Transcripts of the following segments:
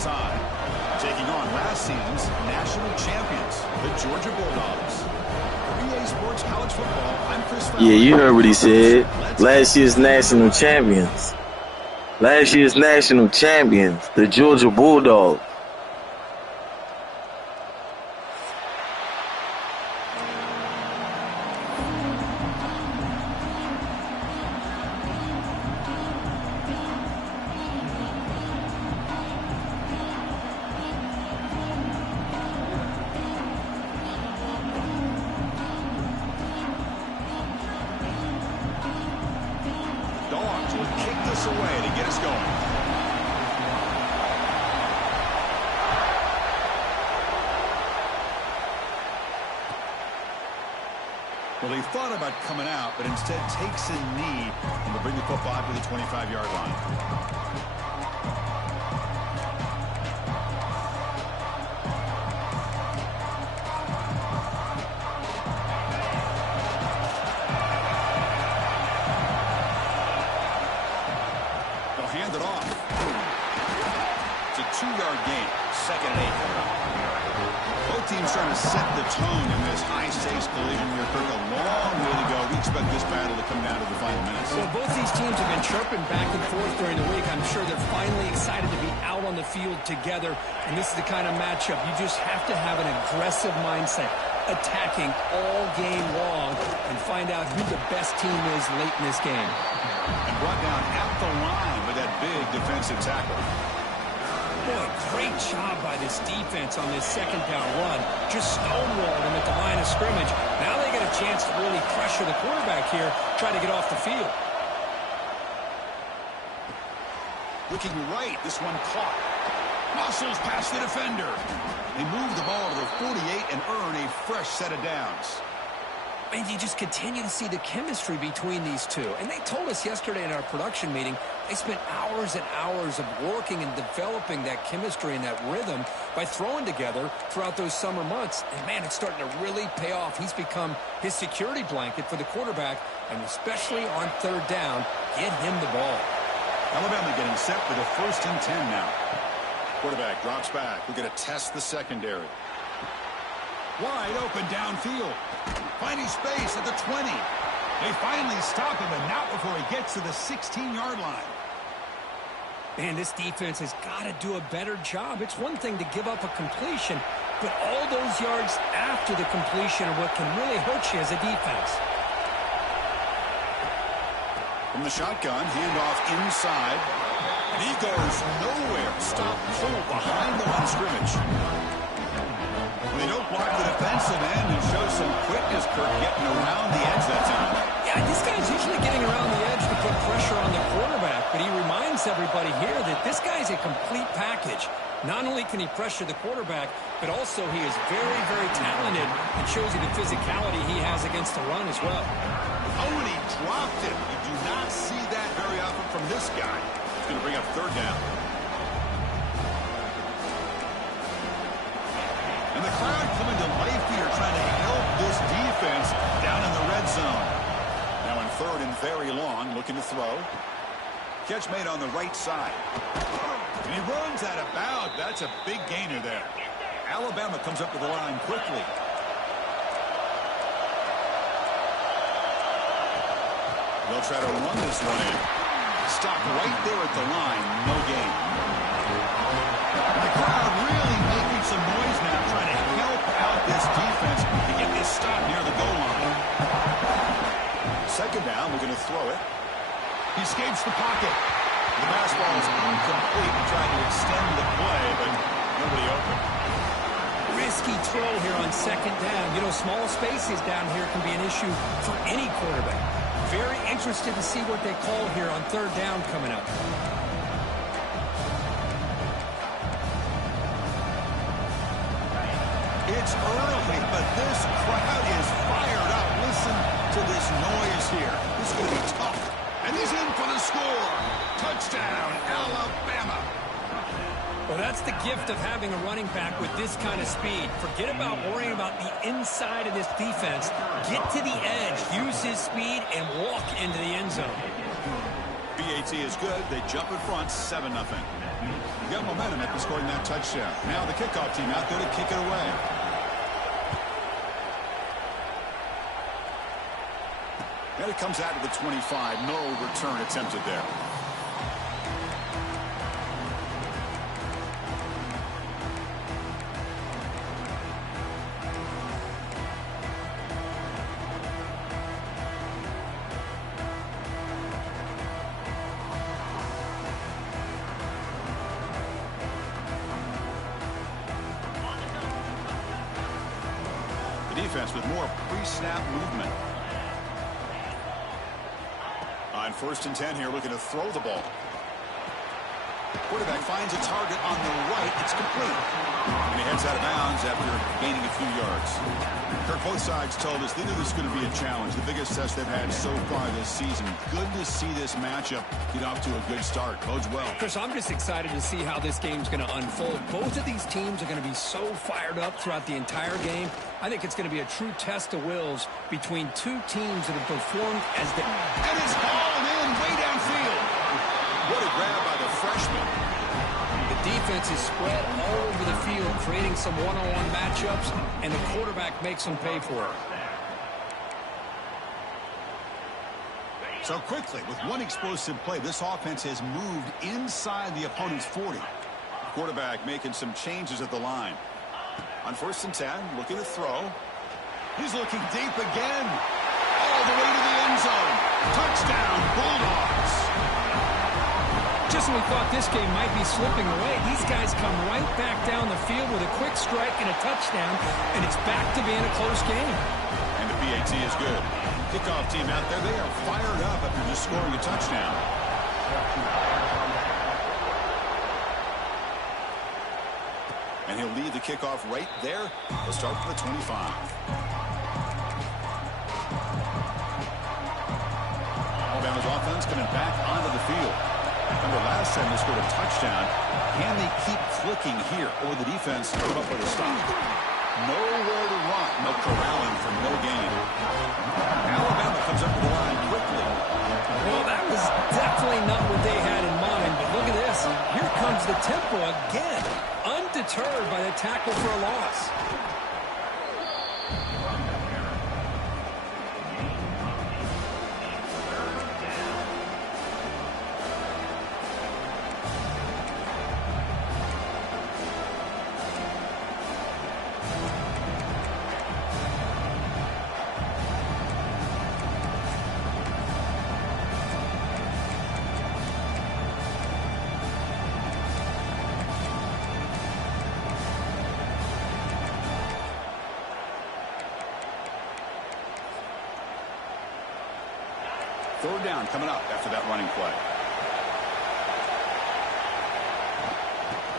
time, taking on last season's national champions, the Georgia Bulldogs. For EA Sports College Football, I'm Chris Fowler. Yeah, you heard what he said. Last year's national champions. Last year's national champions, the Georgia Bulldogs. Dawgs will kick this away to get us going. Well, he thought about coming out, but instead takes a knee and will bring the football to the 25-yard line. Hand it off. It's a 2-yard gain. 2nd and 8. Both teams trying to set the tone in this high-stakes collision here. Kirk, a long way to go. We expect this battle to come down to the final minutes. Well, both these teams have been chirping back and forth during the week. I'm sure they're finally excited to be out on the field together. And this is the kind of matchup you just have to have an aggressive mindset, attacking all game long, and find out who the best team is late in this game. And brought down at the line with that big defensive tackle. Boy, great job by this defense on this 2nd down run. Just stonewalled him at the line of scrimmage. Now they get a chance to really pressure the quarterback here, try to get off the field. Looking right, this one caught. Muscles past the defender. They move the ball to the 48 and earn a fresh set of downs. And you just continue to see the chemistry between these two. And they told us yesterday in our production meeting, they spent hours and hours of working and developing that chemistry and that rhythm by throwing together throughout those summer months. And, man, it's starting to really pay off. He's become his security blanket for the quarterback, and especially on 3rd down, get him the ball. Alabama getting set for the 1st and 10 now. Quarterback drops back. We're going to test the secondary. Wide open downfield. Finding space at the 20. They finally stop him, and not before he gets to the 16-yard line. Man, this defense has got to do a better job. It's one thing to give up a completion, but all those yards after the completion are what can really hurt you as a defense. From the shotgun, handoff inside. And he goes nowhere. Stop pull behind the line of scrimmage. They don't block the defensive end and show some quickness, Kirk, getting around the edge that time. Yeah, this guy's usually getting around the edge to put pressure on the quarterback, but he reminds everybody here that this guy's a complete package. Not only can he pressure the quarterback, but also he is very, very talented and shows you the physicality he has against the run as well. Oh, and he dropped it. You do not see that very often from this guy. He's going to bring up 3rd down. And the crowd coming to life here, trying to help this defense down in the red zone. Now in 3rd and very long, looking to throw. Catch made on the right side. And he runs out of bounds. That's a big gainer there. Alabama comes up to the line quickly. They'll try to run this one in. Stop right there at the line. No gain. The crowd really making some noise now, trying to help out this defense to get this stop near the goal line. 2nd down, we're going to throw it. He escapes the pocket. The pass ball is incomplete and trying to extend the play, but nobody open. Risky throw here on 2nd down. You know, small spaces down here can be an issue for any quarterback. Very interested to see what they call here on 3rd down coming up. It's early, but this crowd is fired up. Listen to this noise here. This is going to be tough. And he's in for the score. Touchdown, Alabama. Well, that's the gift of having a running back with this kind of speed. Forget about worrying about the inside of this defense. Get to the edge, use his speed, and walk into the end zone. Be PAT is good. They jump in front 7-0. You got momentum after scoring that touchdown. Now the kickoff team out there to kick it away. And it comes out to the 25. No return attempted there. Defense with more pre-snap movement. On 1st and 10 here, looking to throw the ball. Quarterback finds a target on the right. It's complete. And he heads out of bounds after gaining a few yards. Kirk, both sides told us they knew this was going to be a challenge. The biggest test they've had so far this season. Good to see this matchup get off to a good start. Bodes well. Chris, I'm just excited to see how this game's going to unfold. Both of these teams are going to be so fired up throughout the entire game. I think it's going to be a true test of wills between two teams that have performed as the... And it's hauled in way downfield. What a grab by the freshman. The defense is spread all over the field, creating some one-on-one matchups, and the quarterback makes them pay for it. So quickly, with one explosive play, this offense has moved inside the opponent's 40. Quarterback making some changes at the line. On 1st and 10, looking to throw. He's looking deep again. All the way to the end zone. Touchdown, Bulldogs. Just when we thought this game might be slipping away, these guys come right back down the field with a quick strike and a touchdown, and it's back to being a close game. And the PAT is good. Kickoff team out there, they are fired up after just scoring a touchdown. And he'll lead the kickoff right there. He'll start from the 25. Alabama's offense coming back onto the field. Remember, last time they scored a touchdown. Can they keep clicking here, or the defense come up with a stop? Nowhere to run. No corralling for no gain. Alabama comes up to the line quickly. Well, that was definitely not what they had in mind, but look at this. Here comes the tempo again. Undeterred by the tackle for a loss. Third down coming up after that running play.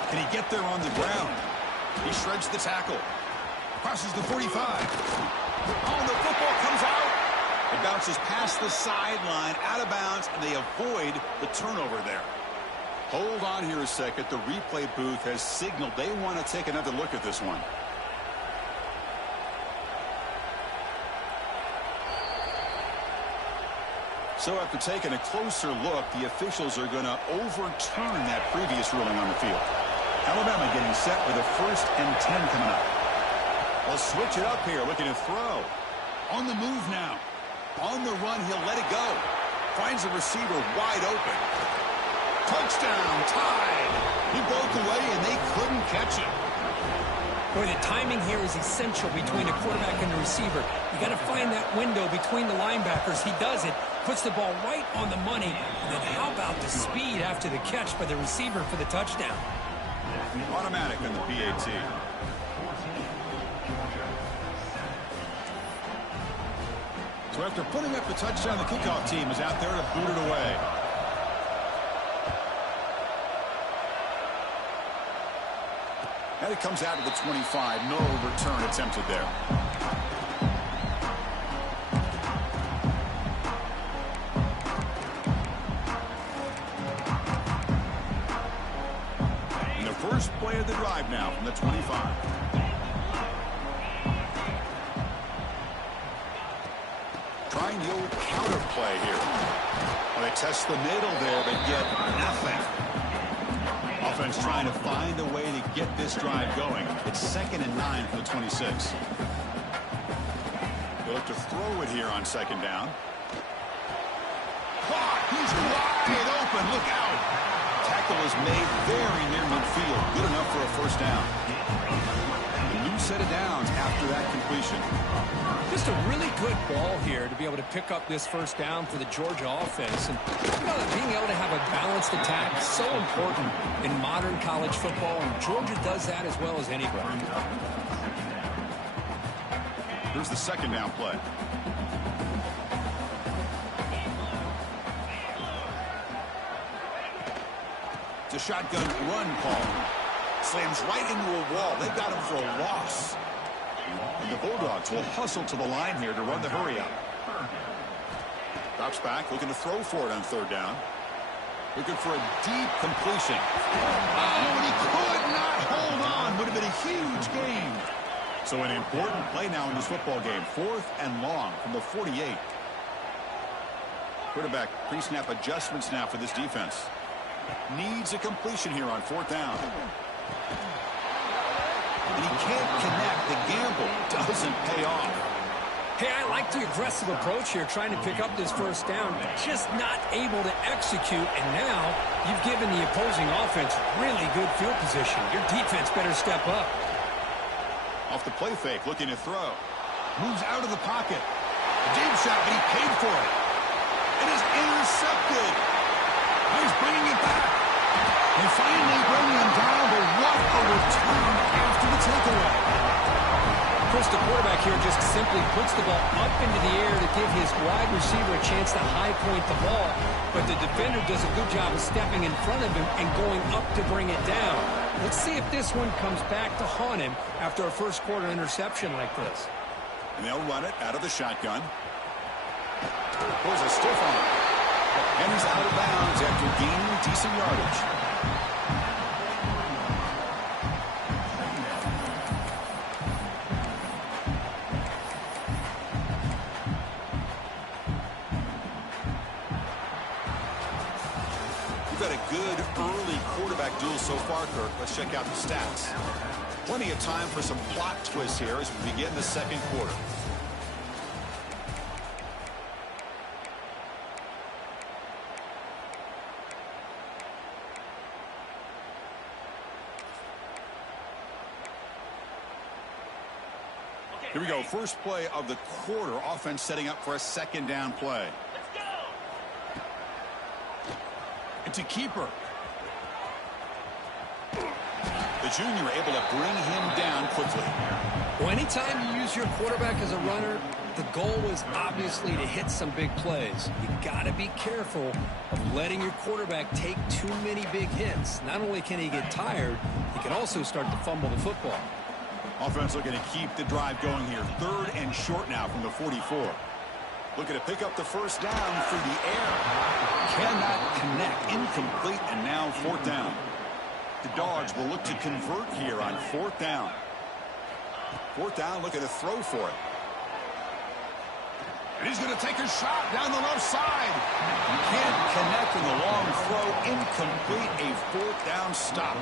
Can he get there on the ground? He shreds the tackle. Crosses the 45. Oh, the football comes out. It bounces past the sideline, out of bounds, and they avoid the turnover there. Hold on here a second. The replay booth has signaled they want to take another look at this one. So after taking a closer look, the officials are going to overturn that previous ruling on the field. Alabama getting set with a 1st and 10 coming up. They'll switch it up here, looking to throw. On the move now. On the run, he'll let it go. Finds the receiver wide open. Touchdown, tied. He broke away, and they couldn't catch him. Boy, the timing here is essential between the quarterback and the receiver. You got to find that window between the linebackers. He does it, puts the ball right on the money. And then how about the speed after the catch by the receiver for the touchdown? Automatic on the PAT. So after putting up the touchdown, the kickoff team is out there to boot it away. And it comes out to the 25. No return attempted there. And the first play of the drive now from the 25. Trying the old counter play here. Well, they test the middle there, but get nothing. Offense trying to find a way to get this drive going. It's 2nd and 9 for the 26. They'll look to throw it here on 2nd down. Caught. He's wide open. Look out. Tackle is made very near midfield. Good enough for a 1st down. A new set of downs after that completion. Just a really good ball here to be able to pick up this 1st down for the Georgia offense. And being able to have a balanced attack is so important in modern college football, and Georgia does that as well as anybody. Here's the 2nd down play. It's a shotgun run call. Slams right into a wall. They've got him for a loss. And the Bulldogs will hustle to the line here to run the hurry up. Drops back, looking to throw for it on 3rd down. Looking for a deep completion. Oh, and he could not hold on. Would have been a huge gain. So an important play now in this football game. 4th and long from the 48. Quarterback pre-snap adjustments now for this defense. Needs a completion here on 4th down. And he can't connect. The gamble doesn't pay off. Hey, I like the aggressive approach here, trying to pick up this 1st down, just not able to execute. And now you've given the opposing offense really good field position. Your defense better step up. Off the play fake, looking to throw. Moves out of the pocket. A deep shot, but he paid for it. It is intercepted. He's bringing it back. They finally bring him down, but what a return after the takeaway. Chris, the quarterback here just simply puts the ball up into the air to give his wide receiver a chance to high point the ball, but the defender does a good job of stepping in front of him and going up to bring it down. Let's see if this one comes back to haunt him after a 1st quarter interception like this. And they'll run it out of the shotgun. Pulls a stiff arm. And he's out of bounds after gaining decent yardage. We've got a good early quarterback duel so far, Kirk. Let's check out the stats. Plenty of time for some plot twists here as we begin the 2nd quarter. Here we go. First play of the quarter. Offense setting up for a 2nd down play. Let's go. It's a keeper. The junior able to bring him down quickly. Well, anytime you use your quarterback as a runner, the goal is obviously to hit some big plays. You got to be careful of letting your quarterback take too many big hits. Not only can he get tired, he can also start to fumble the football. Offense looking to keep the drive going here. 3rd and short now from the 44. Looking to pick up the 1st down through the air. Cannot connect. Incomplete, and now 4th down. The Dawgs will look to convert here on 4th down. 4th down, looking to throw for it. And he's going to take a shot down the left side. Can't connect in the long throw. Incomplete, a 4th down stop.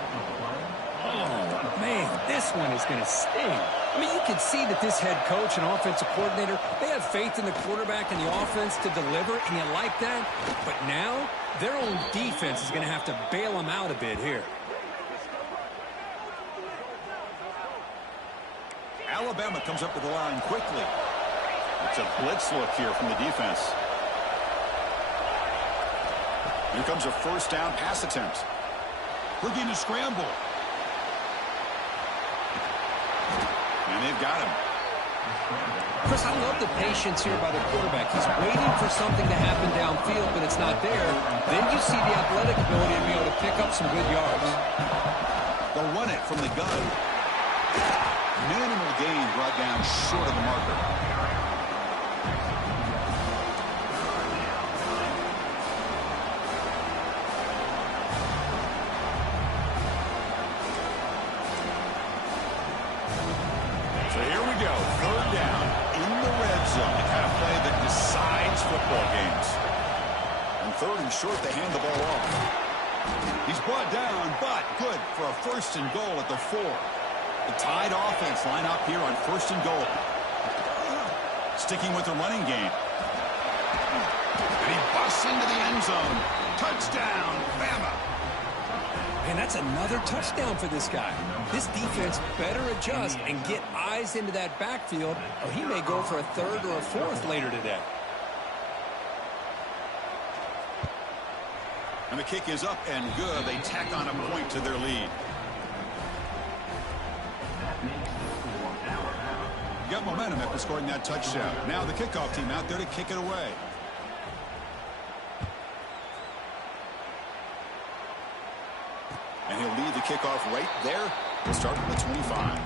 Oh, man, this one is going to sting. I mean, you can see that this head coach and offensive coordinator, they have faith in the quarterback and the offense to deliver, and you like that. But now, their own defense is going to have to bail them out a bit here. Alabama comes up to the line quickly. It's a blitz look here from the defense. Here comes a 1st down pass attempt. Looking to scramble. And they've got him. Chris, I love the patience here by the quarterback. He's waiting for something to happen downfield, but it's not there. Then you see the athletic ability to be able to pick up some good yards. They'll run it from the gun. Minimal gain brought down short of the marker. So here we go. 3rd down in the red zone. The kind of play that decides football games. And Third and short, they hand the ball off. He's brought down, but good for a first and goal at the 4. The tied offense line up here on first and goal. Sticking with the running game. And he busts into the end zone. Touchdown, Bama. And that's another touchdown for this guy. This defense better adjust and get eyes into that backfield, or he may go for a third or a fourth later today. And the kick is up and good. They tack on a point to their lead. Got momentum after scoring that touchdown. Now the kickoff team out there to kick it away. And he'll lead the kickoff right there. We'll start from the 25.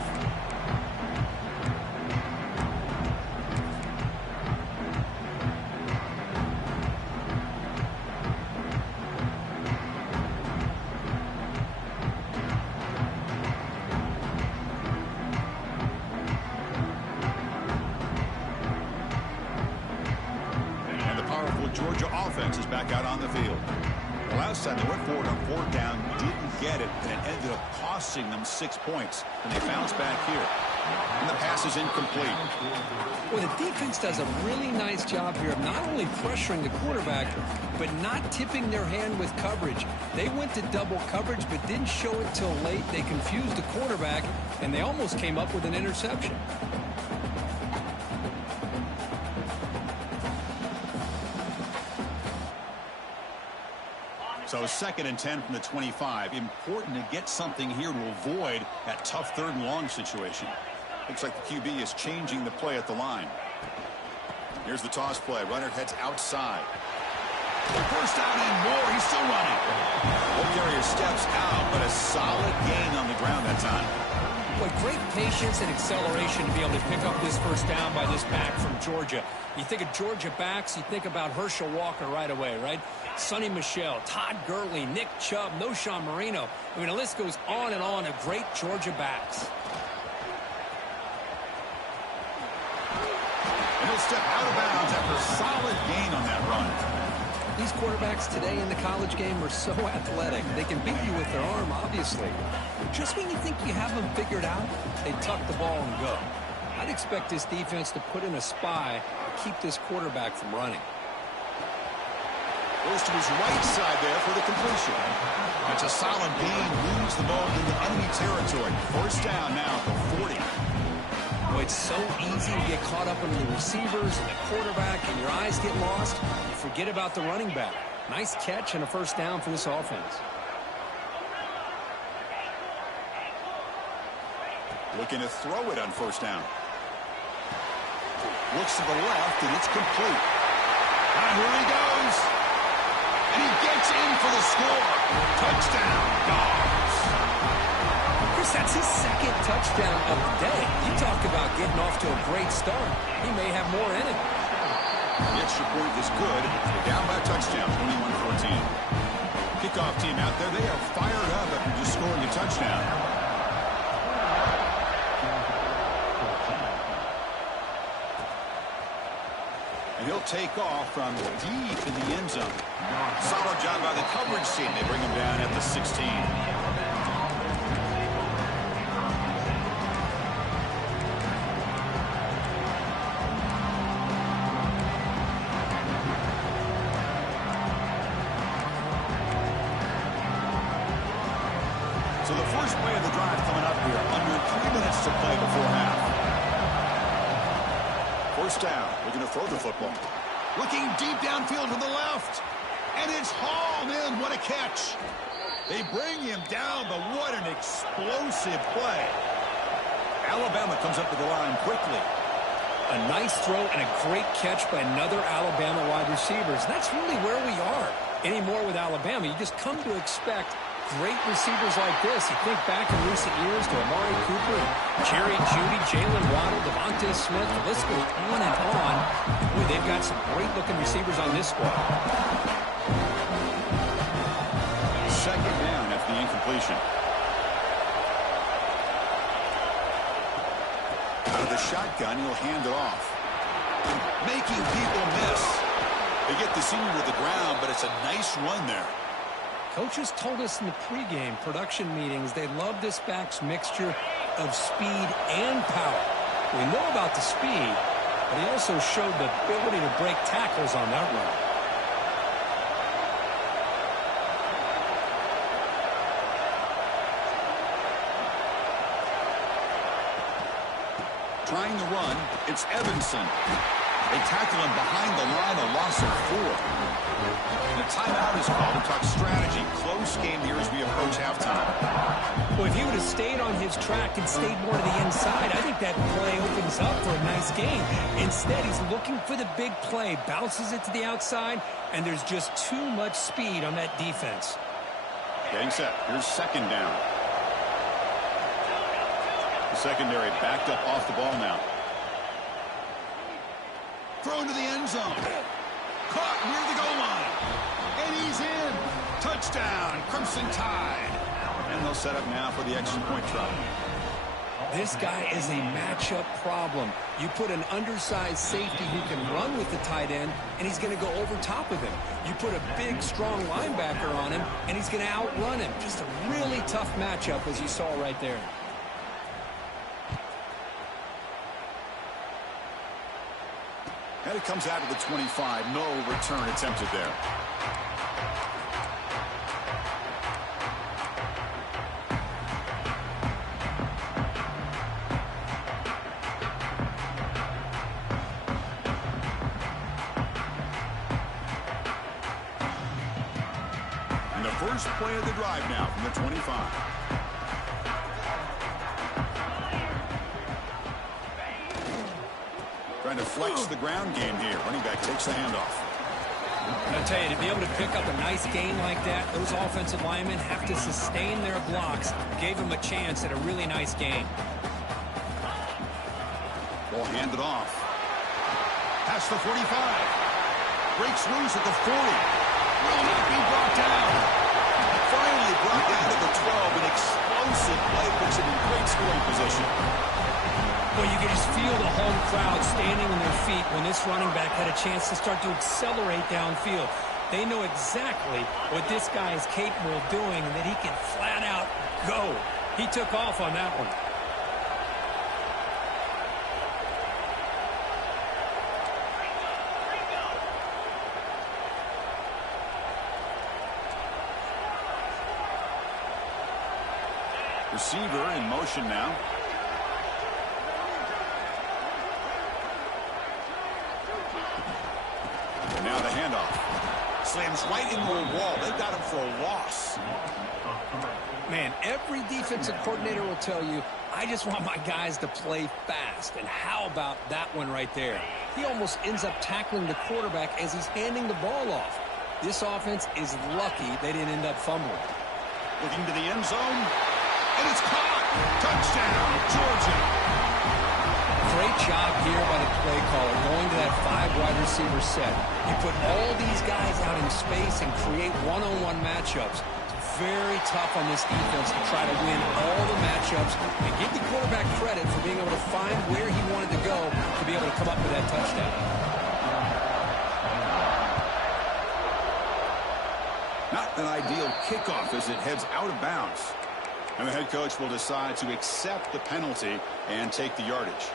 And the powerful Georgia offense is back out on the field. The last time they went forward on 4th down, didn't get it, and it ended up costing them 6 points. And they bounce back here. And the pass is incomplete. Well, the defense does a really nice job here of not only pressuring the quarterback, but not tipping their hand with coverage. They went to double coverage, but didn't show it till late. They confused the quarterback, and they almost came up with an interception. So 2nd and 10 from the 25. Important to get something here to avoid that tough 3rd and long situation. Looks like the QB is changing the play at the line. Here's the toss play. Runner heads outside. First down and more. He's still running. Ball carrier steps out, but a solid gain on the ground that time. Boy, great patience and acceleration to be able to pick up this first down by this back from Georgia. You think of Georgia backs, you think about Herschel Walker right away, right? Sonny Michel, Todd Gurley, Nick Chubb, Noshawn Marino. I mean, the list goes on and on of great Georgia backs. And he'll step out of bounds after a solid gain on that run. These quarterbacks today in the college game are so athletic. They can beat you with their arm, obviously. Just when you think you have them figured out, they tuck the ball and go. I'd expect this defense to put in a spy to keep this quarterback from running. Goes to his right side there for the completion. That's a solid gain. Moves the ball into enemy territory. First down now at the 40. Boy, it's so easy to get caught up into the receivers and the quarterback, and your eyes get lost. You forget about the running back. Nice catch and a first down for this offense. Looking to throw it on first down. Looks to the left, and it's complete. And here he goes. And he gets in for the score. Touchdown, Dawgs. Chris, that's his 2nd touchdown of the day. You talk about getting off to a great start. He may have more in it. The extra point is good. They're down by a touchdown, 21-14. Kickoff team out there. They are fired up after just scoring a touchdown. And he'll take off from deep in the end zone. Solid job by the coverage team. They bring him down at the 16. So the first play of the drive coming up here. Under 3 minutes to play before half. First down. We're going to throw the football. Looking deep downfield to the left. And it's hauled in. What a catch. They bring him down, but what an explosive play. Alabama comes up to the line quickly. A nice throw and a great catch by another Alabama wide receivers. That's really where we are anymore with Alabama. You just come to expect great receivers like this. You think back in recent years to Amari Cooper, Jerry Jeudy, Jalen Waddle, Devontae Smith. The list goes on and on. Boy, they've got some great-looking receivers on this squad. Second down after the incompletion. Out of the shotgun, he'll hand it off. Making people miss. They get the senior to the ground, but it's a nice run there. Coaches told us in the pregame production meetings they love this back's mixture of speed and power. We know about the speed, but he also showed the ability to break tackles on that run. Trying to run, it's Evanson. They tackle him behind the line, a loss of 4. And a timeout is called to talk strategy. Close game here as we approach halftime. Well, if he would have stayed on his track and stayed more to the inside, I think that play opens up for a nice game. Instead, he's looking for the big play, bounces it to the outside, and there's just too much speed on that defense. Getting set. Here's second down. The secondary backed up off the ball now. Thrown to the end zone. Caught near the goal line. And he's in. Touchdown, Crimson Tide. And they'll set up now for the extra point try. This guy is a matchup problem. You put an undersized safety who can run with the tight end, and he's going to go over top of him. You put a big, strong linebacker on him, and he's going to outrun him. Just a really tough matchup, as you saw right there. And it comes out of the 25. No return attempted there. And the first play of the drive now from the 25. Trying to flex the ground game here. Running back takes the handoff. I'll tell you, to be able to pick up a nice gain like that, those offensive linemen have to sustain their blocks. Gave him a chance at a really nice gain. Ball handed off. Past the 45. Breaks loose at the 40. Will not be brought down. Finally brought down to the 12. An explosive play puts him in great scoring position. Well, you can just feel the home crowd standing on their feet when this running back had a chance to start to accelerate downfield. They know exactly what this guy is capable of doing and that he can flat out go. He took off on that one. Receiver in motion now. And now the handoff. Slams right into a wall. They got him for a loss. Man, every defensive coordinator will tell you, I just want my guys to play fast. And how about that one right there? He almost ends up tackling the quarterback as he's handing the ball off. This offense is lucky they didn't end up fumbling. Looking to the end zone. And it's caught. Touchdown, Georgia. Great job here by the play caller, going to that 5 wide receiver set. You put all these guys out in space and create one-on-one matchups. It's very tough on this defense to try to win all the matchups and give the quarterback credit for being able to find where he wanted to go to be able to come up with that touchdown. Not an ideal kickoff as it heads out of bounds. And the head coach will decide to accept the penalty and take the yardage.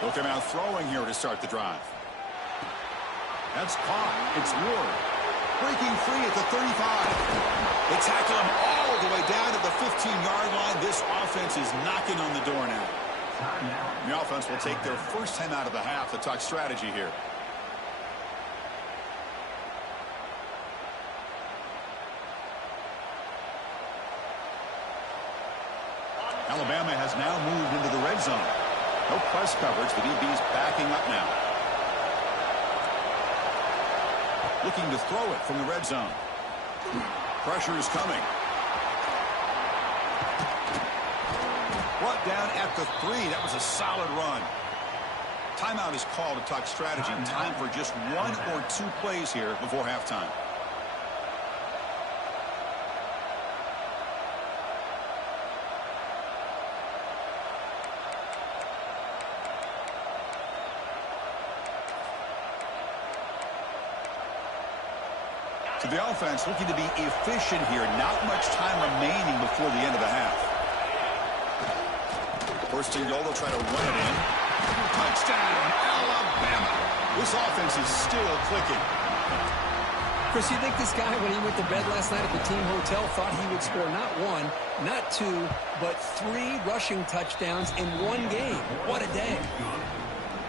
They'll come out throwing here to start the drive. That's caught. It's Ward. Breaking free at the 35. They tackle him all all the way down to the 15-yard line. This offense is knocking on the door now. The offense will take their first 10 out of the half to talk strategy here. Alabama has now moved into the red zone. No press coverage. The DB's backing up now. Looking to throw it from the red zone. Pressure is coming. Brought down at the 3. That was a solid run. Timeout is called to talk strategy. Time for just 1 or 2 plays here before halftime. To the offense, looking to be efficient here. Not much time remaining before the end of the half. First and goal, they'll try to run it in. Touchdown, Alabama. This offense is still clicking. Chris, you think this guy, when he went to bed last night at the team hotel, thought he would score not 1, not 2, but 3 rushing touchdowns in 1 game? What a day.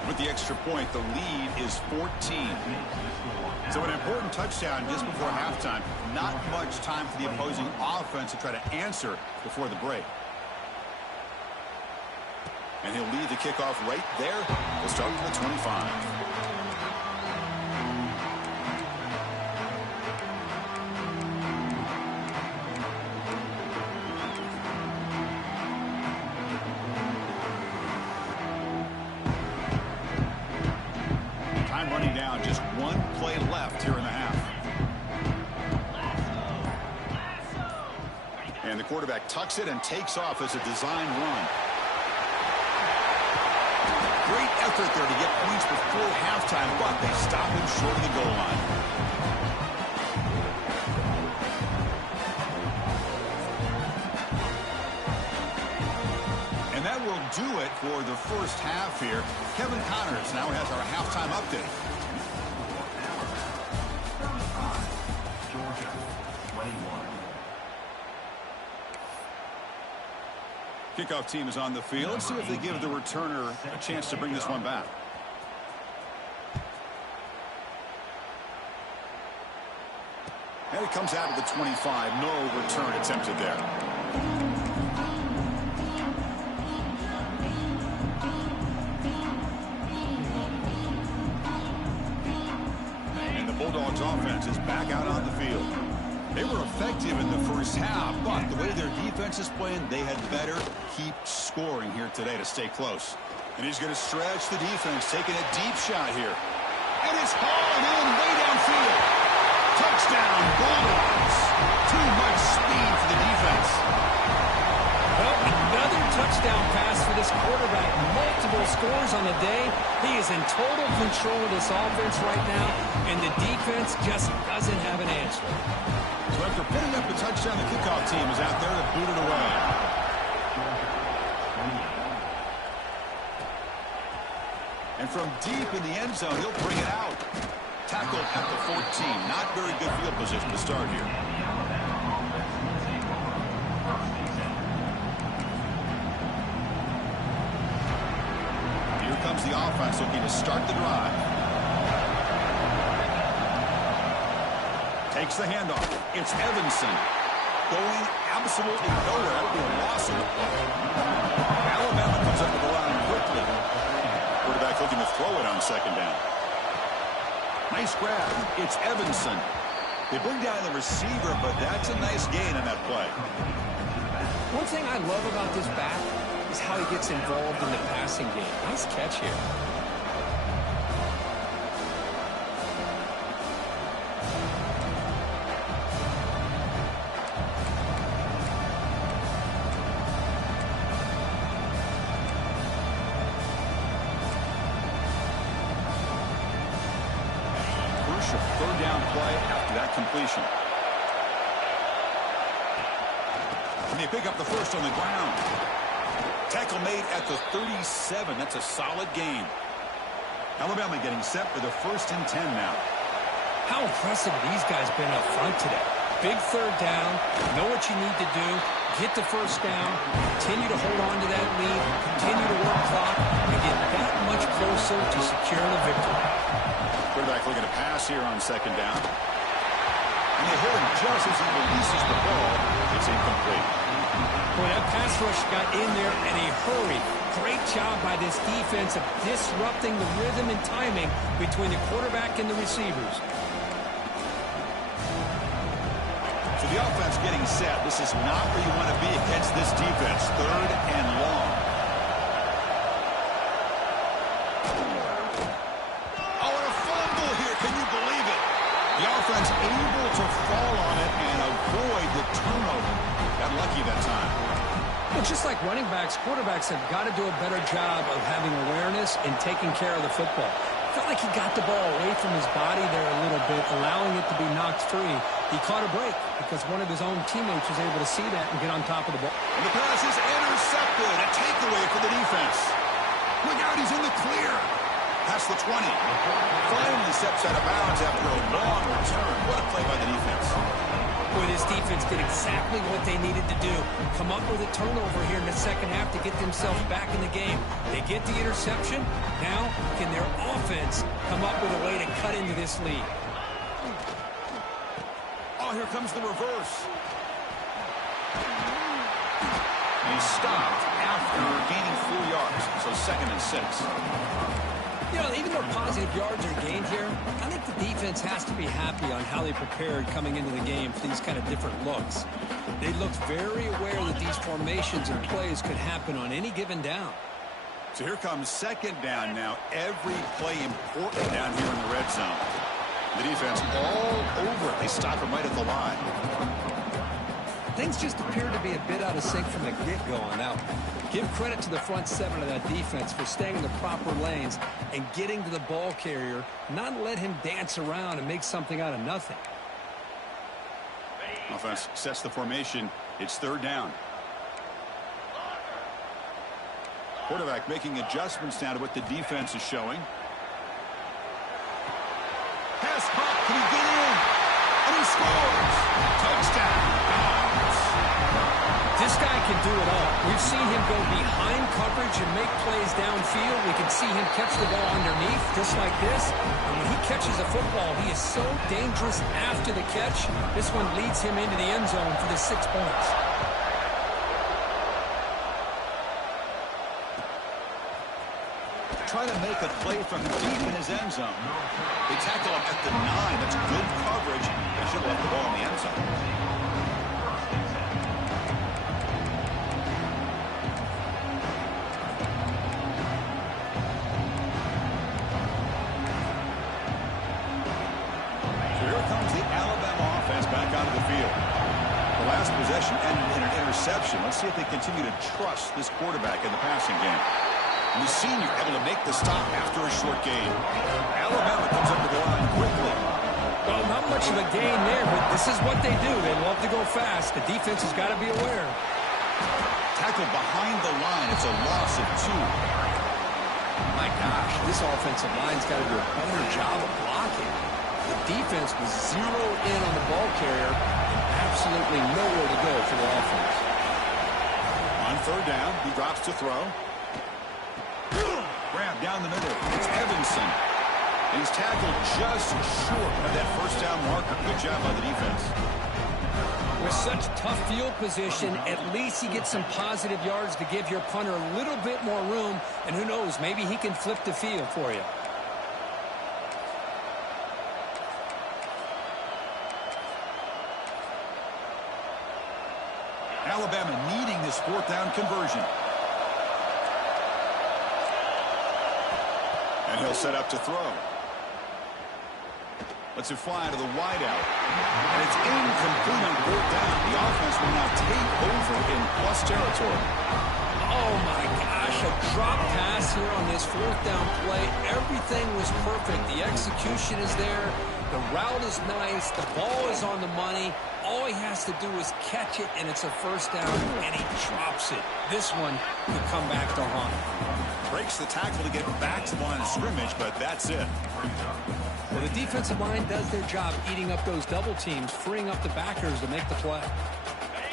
With the extra point, the lead is 14. So an important touchdown just before halftime. Not much time for the opposing offense to try to answer before the break. And he'll lead the kickoff right there. We'll start with the 25. Quarterback tucks it and takes off as a design run. Great effort there to get points before halftime, but they stop him short of the goal line. And that will do it for the first half here. Kevin Connors now has our halftime update. Georgia, 21. Kickoff team is on the field. Let's see if they give the returner a chance to bring this one back. And it comes out of the 25. No return attempted there. And the Bulldogs offense is back out on the field. They were effective in the first half, but the way their defense is playing, they had better keep scoring here today to stay close. And he's going to stretch the defense, taking a deep shot here. And it's hauled in way downfield. Touchdown, Bulldogs. Too much speed for the defense. Well, another touchdown pass for this quarterback. Multiple scores on the day. He is in total control of this offense right now, and the defense just doesn't have an answer. So after putting up the touchdown, the kickoff team is out there to boot it away. And from deep in the end zone, he'll bring it out. Tackled at the 14. Not very good field position to start here. Here comes the offense looking to start the drive. Takes the handoff. It's Evanson. Going absolutely nowhere. That would be a loss of the play. Alabama comes up with the line quickly. Quarterback looking to throw it on second down. Nice grab. It's Evanson. They bring down the receiver, but that's a nice gain on that play. One thing I love about this back is how he gets involved in the passing game. Nice catch here. Third down play after that completion. And they pick up the first on the ground. Tackle made at the 37. That's a solid gain. Alabama getting set for the 1st and 10 now. How impressive these guys been up front today. big third down, know what you need to do, get the first down, continue to hold on to that lead, continue to work clock, and get that much closer to securing a victory. Quarterback looking to pass here on second down. And they hit him just as he releases the ball. It's incomplete. Boy, that pass rush got in there in a hurry. Great job by this defense of disrupting the rhythm and timing between the quarterback and the receivers. So the offense getting set. This is not where you want to be against this defense. Third and long. Oh, and a fumble here. Can you believe it? The offense able to fall on it and avoid the turnover. Got lucky that time. Well, just like running backs, quarterbacks have got to do a better job of having awareness and taking care of the football. Felt like he got the ball away from his body there a little bit, allowing it to be knocked free. He caught a break because one of his own teammates was able to see that and get on top of the ball. And the pass is intercepted. A takeaway for the defense. Look out, he's in the clear. Past the 20. Finally steps out of bounds after a long return. What a play by the defense. Boy, this defense did exactly what they needed to do. Come up with a turnover here in the second half to get themselves back in the game. They get the interception. Now, can their offense come up with a way to cut into this lead? Oh, here comes the reverse. And he stopped after gaining 4 yards. So 2nd and 6. You know, even though positive yards are gained here, I think the defense has to be happy on how they prepared coming into the game for these kind of different looks. They looked very aware that these formations and plays could happen on any given down. So here comes second down now. Every play important down here in the red zone. The defense all over it. They stop him right at the line. Things just appear to be a bit out of sync from the get-go on that one. Give credit to the front seven of that defense for staying in the proper lanes and getting to the ball carrier, not let him dance around and make something out of nothing. Offense sets the formation. It's third down. Quarterback making adjustments now to what the defense is showing. Pass caught. Can he get in? And he scores. Touchdown. This guy can do it all. We've seen him go behind coverage and make plays downfield. We can see him catch the ball underneath, just like this. And when he catches a football, he is so dangerous after the catch. This one leads him into the end zone for the 6 points. Trying to make a play from deep in his end zone. They tackle him at the 9. That's good coverage. They should have left the ball in the end zone. And an interception. Let's see if they continue to trust this quarterback in the passing game. And the senior able to make the stop after a short gain. Alabama comes up to the line quickly. Well, not much of a gain there, but this is what they do. They love to go fast. The defense has got to be aware. Tackled behind the line. It's a loss of 2. My gosh, this offensive line's got to do a better job of blocking. The defense was zeroed in on the ball carrier and absolutely nowhere to go for the offense. On third down, he drops to throw. Grab down the middle. It's Evanson. And he's tackled just short of that first down marker. Good job by the defense. With such tough field position, at least he gets some positive yards to give your punter a little bit more room. And who knows, maybe he can flip the field for you. Alabama needing this fourth down conversion. And he'll set up to throw. Lets it fly to the wideout. And it's incomplete on fourth down. The offense will now take over in plus territory. Oh, my gosh. A drop pass here on this fourth down play. Everything was perfect. The execution is there. The route is nice. The ball is on the money. All he has to do is catch it, and it's a first down, and he drops it. This one could come back to haunt him. Breaks the tackle to get back to the line of scrimmage, but that's it. Well, the defensive line does their job eating up those double teams, freeing up the backers to make the play.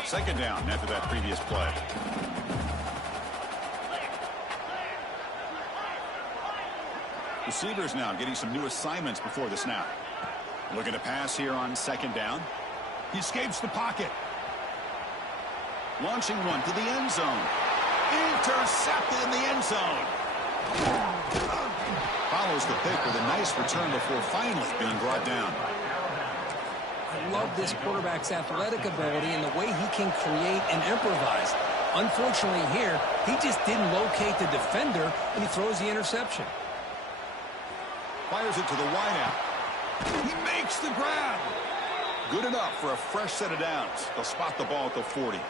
Second down after that previous play. Receivers now getting some new assignments before the snap. Looking to pass here on second down. He escapes the pocket. Launching one to the end zone. Intercepted in the end zone. Follows the pick with a nice return before finally being brought down. I love this quarterback's athletic ability and the way he can create and improvise. Unfortunately here, he just didn't locate the defender, and he throws the interception. Fires it to the wideout. He makes the grab. Good enough for a fresh set of downs. They'll spot the ball at the 40.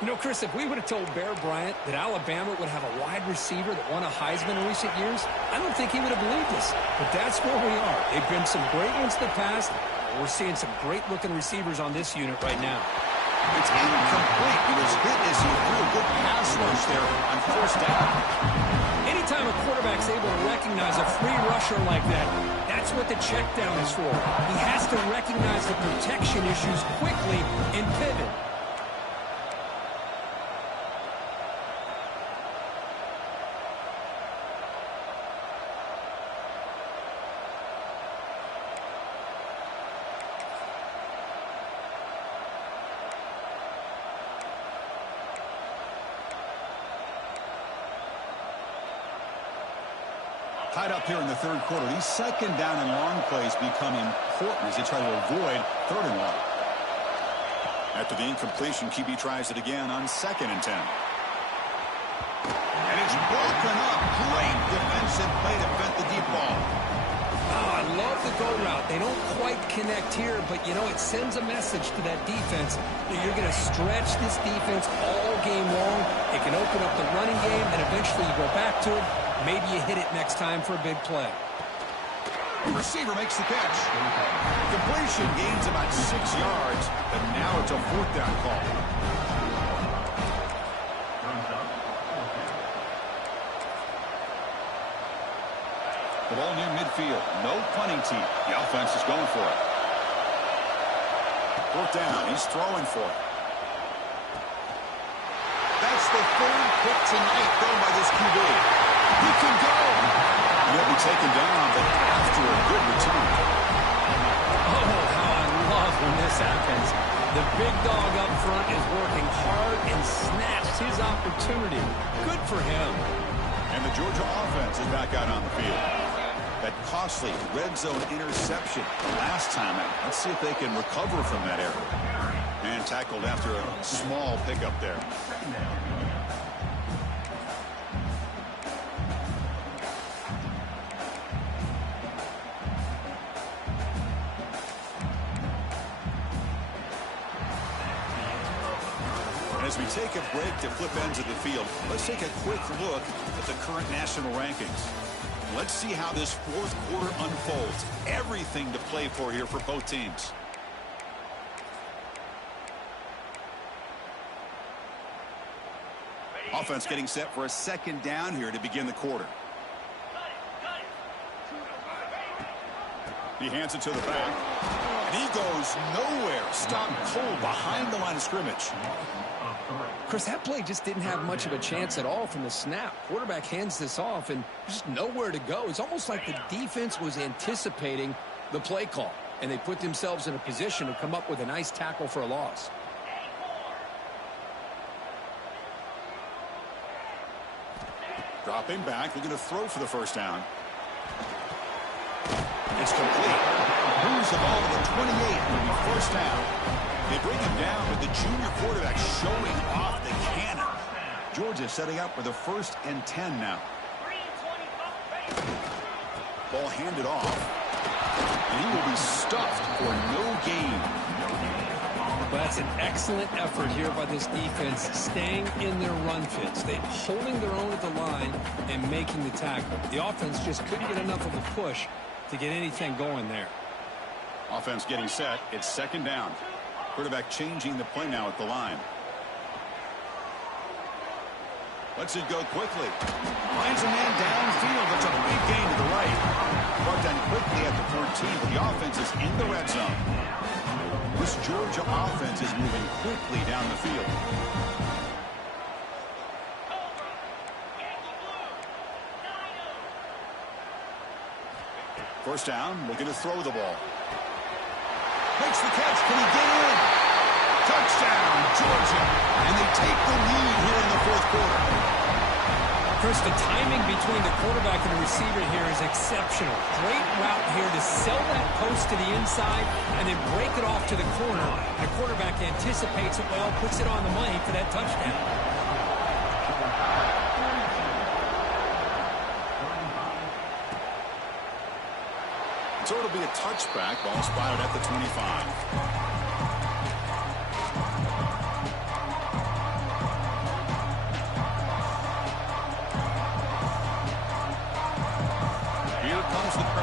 You know, Chris, if we would have told Bear Bryant that Alabama would have a wide receiver that won a Heisman in recent years, I don't think he would have believed us. But that's where we are. They've been some great ones in the past. We're seeing some great-looking receivers on this unit right now. It's incomplete. He was hit as he threw a good pass rush there on first down. Anytime a quarterback's able to recognize a free rusher like that, that's what the check down is for. He has to recognize the protection issues quickly and pivot. Tied up here in the third quarter. These second down and long plays become important as they try to avoid third and long. After the incompletion, QB tries it again on 2nd and 10. And it's broken up. Great defensive play to prevent the deep ball. Oh, I love the go route. They don't quite connect here, but, you know, it sends a message to that defense that you're going to stretch this defense all game long. It can open up the running game, and eventually you go back to it. Maybe you hit it next time for a big play. The receiver makes the catch. Completion gains about 6 yards, but now it's a 4th down call. The ball near midfield. No punting team. The offense is going for it. 4th down. He's throwing for it. That's the 3rd pick tonight thrown by this QB. He can go. He'll be taken down, but after a good return. Oh, how I love when this happens. The big dog up front is working hard and snatched his opportunity. Good for him. And the Georgia offense is back out on the field. That costly red zone interception last time. Let's see if they can recover from that error. And tackled after a small pickup there. As we take a break to flip ends of the field, let's take a quick look at the current national rankings. Let's see how this 4th quarter unfolds. Everything to play for here for both teams. Offense getting set for a 2nd down here to begin the quarter. He hands it to the back, and he goes nowhere. Stopped cold behind the line of scrimmage. Chris, that play just didn't have much of a chance at all from the snap. Quarterback hands this off and just nowhere to go. It's almost like the defense was anticipating the play call, and they put themselves in a position to come up with a nice tackle for a loss. Dropping back, looking to throw for the 1st down. It's complete. Moves the ball to the 28. It'll be 1st down. They bring him down with the junior quarterback showing off the cannon. Georgia setting up for the 1st and 10 now. Ball handed off. And he will be stuffed for no gain. But that's an excellent effort here by this defense, staying in their run fits. They're holding their own at the line and making the tackle. The offense just couldn't get enough of a push to get anything going there. Offense getting set. It's 2nd down. Quarterback changing the play now at the line. Lets it go quickly. Finds a man downfield. That's a big gain to the right. brought down quickly at the 14, but the offense is in the red zone. This Georgia offense is moving quickly down the field. First down, looking to throw the ball. Makes the catch. Can he get in? Touchdown, Georgia. And they take the lead here in the fourth quarter. Chris, the timing between the quarterback and the receiver here is exceptional. Great route here to sell that post to the inside and then break it off to the corner. The quarterback anticipates it well, puts it on the money for that touchdown. So it'll be a touchback. Ball spotted at the 25.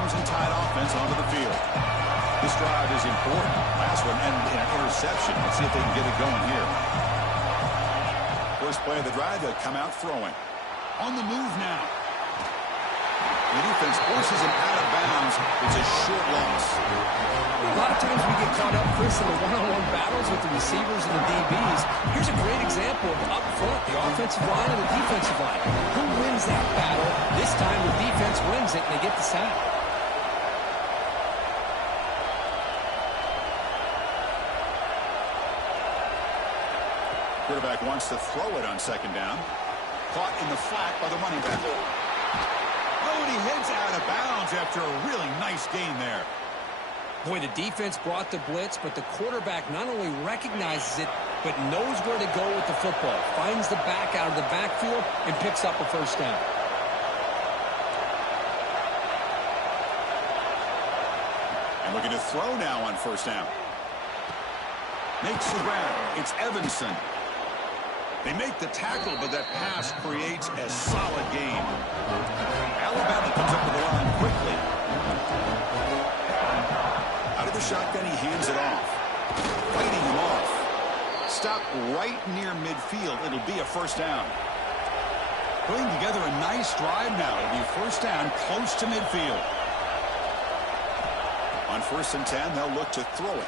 Tide offense onto the field. This drive is important. Last one ended in an interception. Let's see if they can get it going here. First play of the drive, they'll come out throwing. On the move now. The defense forces him out of bounds. It's a short loss. A lot of times we get caught up, Chris, in the one-on-one battles with the receivers and the DBs. Here's a great example of up front, the offensive line and the defensive line. Who wins that battle? This time the defense wins it and they get the sack. Quarterback wants to throw it on second down. Caught in the flat by the running back. Oh, and he heads out of bounds after a really nice gain there. Boy, the defense brought the blitz, but the quarterback not only recognizes it, but knows where to go with the football. Finds the back out of the backfield and picks up a first down. And looking to throw now on first down. Makes the grab. It's Evanson. They make the tackle, but that pass creates a solid gain. Alabama comes up to the line quickly. Out of the shotgun, he hands it off. Fighting him off. Stop right near midfield. It'll be a first down. Putting together a nice drive now. It'll be first down close to midfield. On 1st and 10, they'll look to throw it.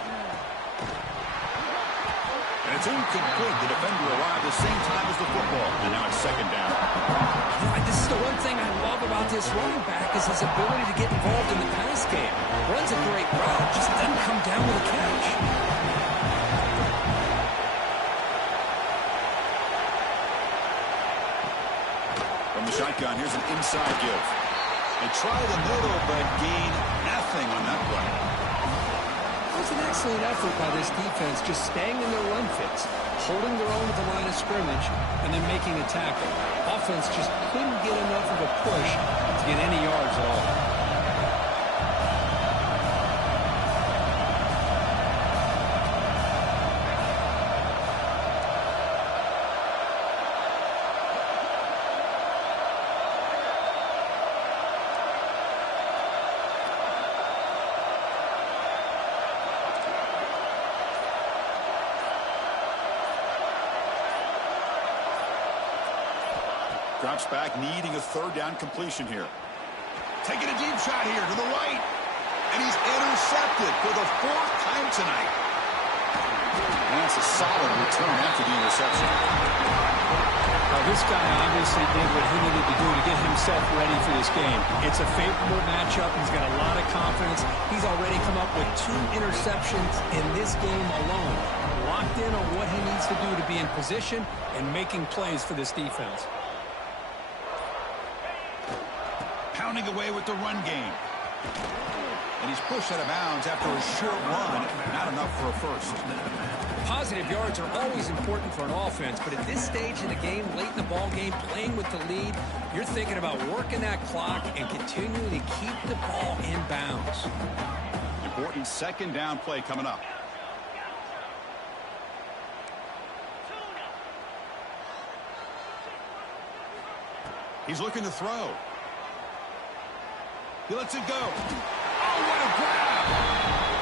And it's incomplete. The defender arrived the same time as the football. And now it's second down. This is the one thing I love about this running back is his ability to get involved in the pass game. Runs a great route, just doesn't come down with a catch. From the shotgun, here's an inside give. They try the middle, but gain nothing on that play. It was an excellent effort by this defense, just staying in their run fits, holding their own at the line of scrimmage, and then making a tackle. Offense just couldn't get enough of a push to get any yards at all. Drops back, needing a third down completion here. Taking a deep shot here to the right. And he's intercepted for the 4th time tonight. And that's a solid return after the interception. Now, this guy obviously did what he needed to do to get himself ready for this game. It's a favorable matchup. He's got a lot of confidence. He's already come up with 2 interceptions in this game alone. Locked in on what he needs to do to be in position and making plays for this defense. Pounding away with the run game. And he's pushed out of bounds after a short run. Not enough for a first. Positive yards are always important for an offense, but at this stage in the game, late in the ball game, playing with the lead, you're thinking about working that clock and continuing to keep the ball in bounds. Important second down play coming up. He's looking to throw. He lets it go. Oh, what a grab!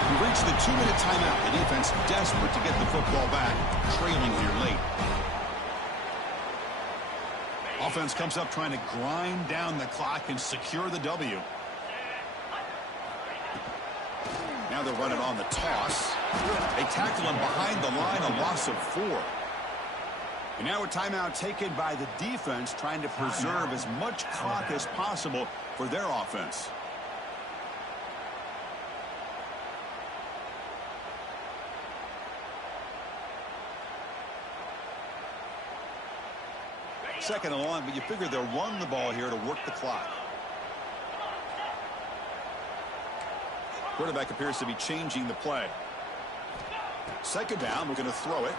We reached the 2-minute timeout. The defense desperate to get the football back, trailing here late. Offense comes up trying to grind down the clock and secure the W. Now they'll run it on the toss. They tackle him behind the line, a loss of 4. And now a timeout taken by the defense, trying to preserve as much clock as possible for their offense. Second and long, but you figure they'll run the ball here to work the clock. Quarterback appears to be changing the play. Second down, we're going to throw it.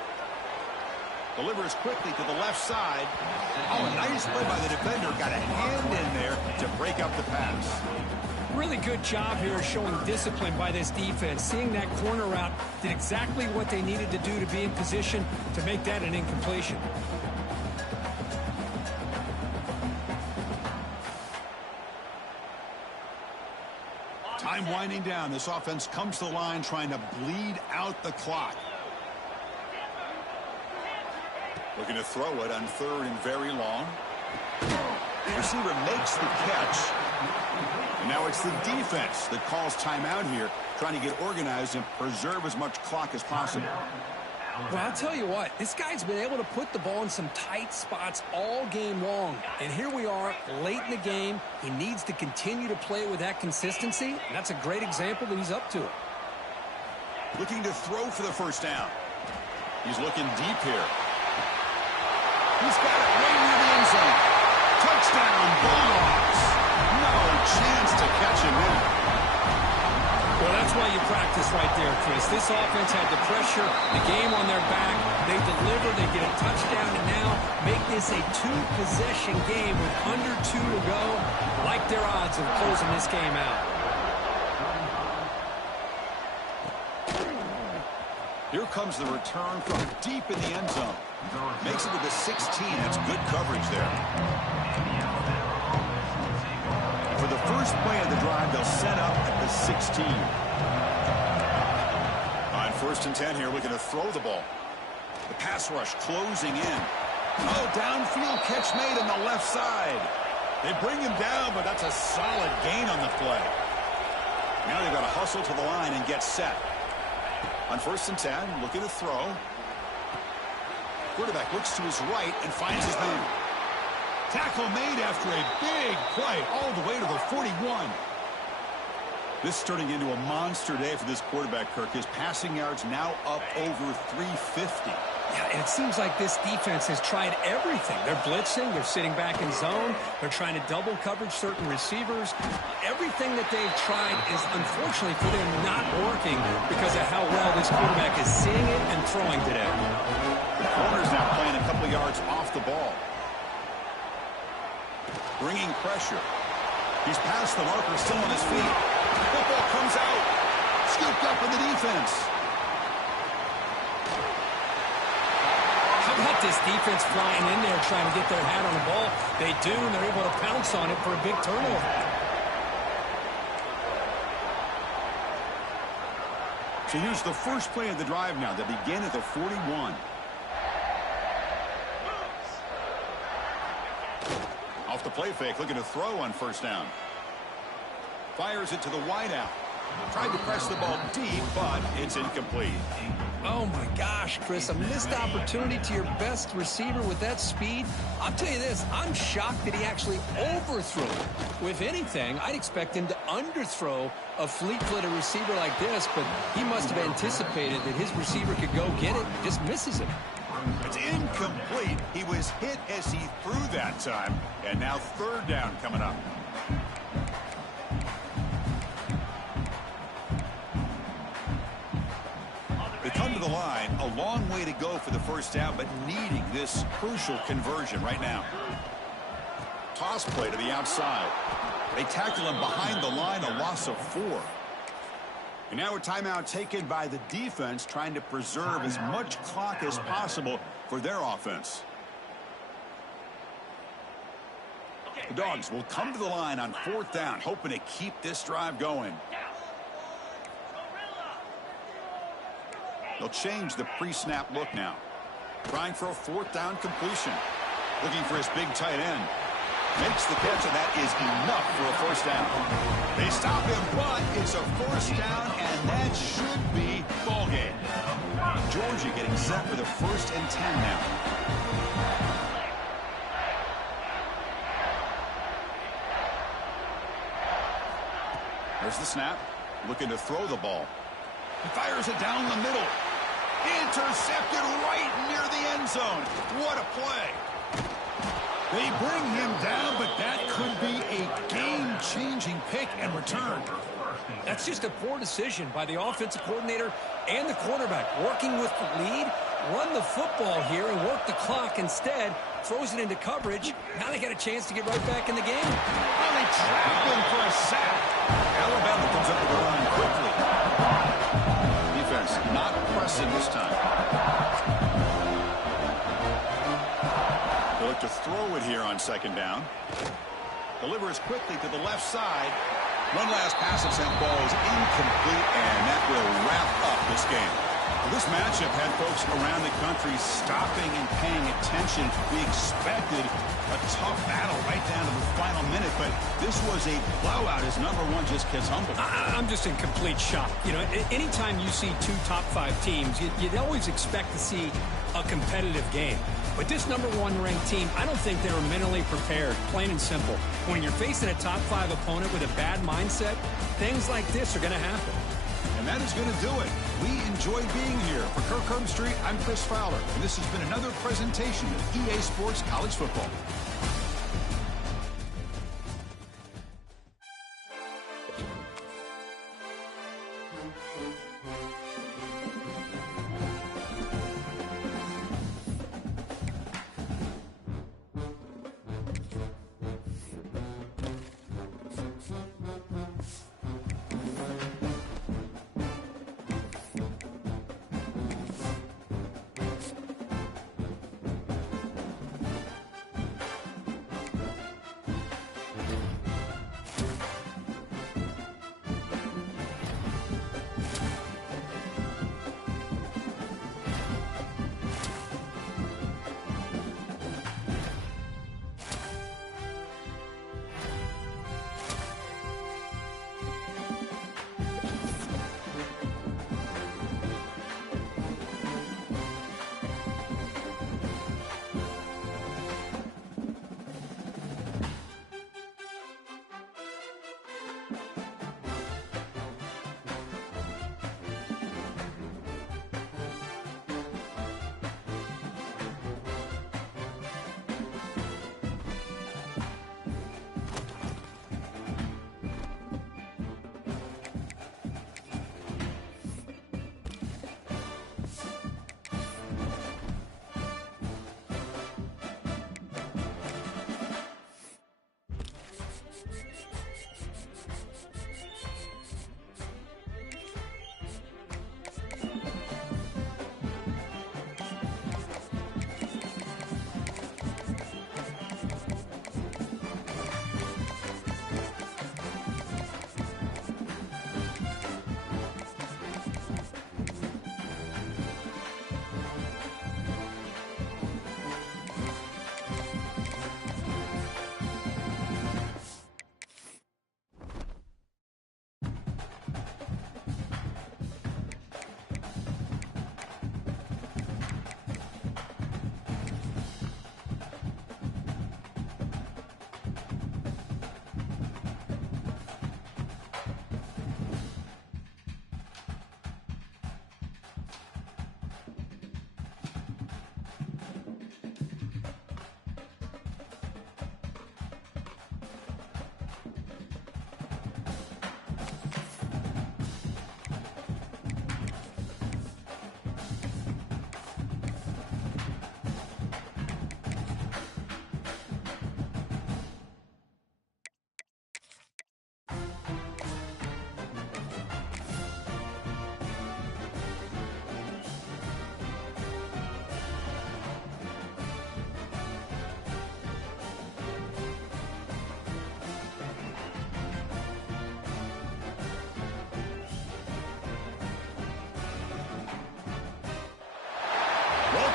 Delivers quickly to the left side. Oh, a nice play by the defender. Got a hand in there to break up the pass. Really good job here showing discipline by this defense. Seeing that corner route, did exactly what they needed to do to be in position to make that an incompletion. Time winding down. This offense comes to the line trying to bleed out the clock. Looking to throw it on 3rd and very long. The receiver makes the catch. And now it's the defense that calls timeout here, trying to get organized and preserve as much clock as possible. Well, I'll tell you what, this guy's been able to put the ball in some tight spots all game long. And here we are, late in the game. He needs to continue to play with that consistency. And that's a great example that he's up to it. Looking to throw for the first down. He's looking deep here. He's got it right near the end zone. Touchdown, Bulldogs. No chance to catch him in. Well, that's why you practice right there, Chris. This offense had the pressure, the game on their back. They deliver, they get a touchdown, and now make this a 2-possession game with under 2 to go. Like their odds of closing this game out. Here comes the return from deep in the end zone. Makes it to the 16. That's good coverage there. For the first play of the drive, they'll set up at the 16. On 1st and 10 here, looking to throw the ball. The pass rush closing in. Oh, downfield catch made on the left side. They bring him down, but that's a solid gain on the play. Now they've got to hustle to the line and get set. On 1st and 10, looking to throw. Quarterback looks to his right and finds his man. Tackle made after a big play all the way to the 41. This is turning into a monster day for this quarterback, Kirk. His passing yards now up over 350. Yeah, and it seems like this defense has tried everything. They're blitzing, they're sitting back in zone, they're trying to double coverage certain receivers. Everything that they've tried is, unfortunately for them, not working because of how well this quarterback is seeing it and throwing today. The corner's now playing a couple yards off the ball. Bringing pressure. He's past the marker, still on his feet. Football comes out. Scooped up in the defense. How about this defense flying in there trying to get their hat on the ball? They do, and they're able to pounce on it for a big turnover. So here's the first play of the drive now. They begin at the 41. Off the play fake, looking to throw on 1st down. Fires it to the wideout. Tried to press the ball deep, but it's incomplete. Oh, my gosh, Chris, a missed opportunity to your best receiver with that speed. I'll tell you this, I'm shocked that he actually overthrew it. If anything, I'd expect him to underthrow a fleet-footed receiver like this, but he must have anticipated that his receiver could go get it and just misses him. It's incomplete. He was hit as he threw that time, and now 3rd down coming up. They come to the line, a long way to go for the first down, but needing this crucial conversion right now. Toss play to the outside. They tackle him behind the line, a loss of 4. And now a timeout taken by the defense, trying to preserve as much clock as possible for their offense. The Dogs will come to the line on 4th down, hoping to keep this drive going. They'll change the pre-snap look now. Trying for a 4th down completion. Looking for his big tight end. Makes the catch, and that is enough for a 1st down. They stop him, but it's a 1st down and And that should be ball game. Georgia getting set for the 1st and 10 now. There's the snap. Looking to throw the ball. He fires it down the middle. Intercepted right near the end zone. What a play. They bring him down, but that could be a game-changing pick and return. That's just a poor decision by the offensive coordinator and the quarterback. Working with the lead, run the football here and work the clock. Instead, throws it into coverage. Now they got a chance to get right back in the game. Well, they trapped him for a sack. Alabama comes up with the line quickly. Defense not pressing this time. They look to throw it here on 2nd down. Delivers quickly to the left side. One last pass attempt, ball is incomplete, and that will wrap up this game. This matchup had folks around the country stopping and paying attention. We expected a tough battle right down to the final minute, but this was a blowout as number 1 just gets humbled. I'm just in complete shock. You know, anytime you see 2 top 5 teams, you'd always expect to see a competitive game. But this number 1 ranked team, I don't think they were mentally prepared, plain and simple. When you're facing a top 5 opponent with a bad mindset, things like this are going to happen. And that is going to do it. We enjoy being here. For Kirk Herbstreit, I'm Chris Fowler, and this has been another presentation of EA Sports College Football.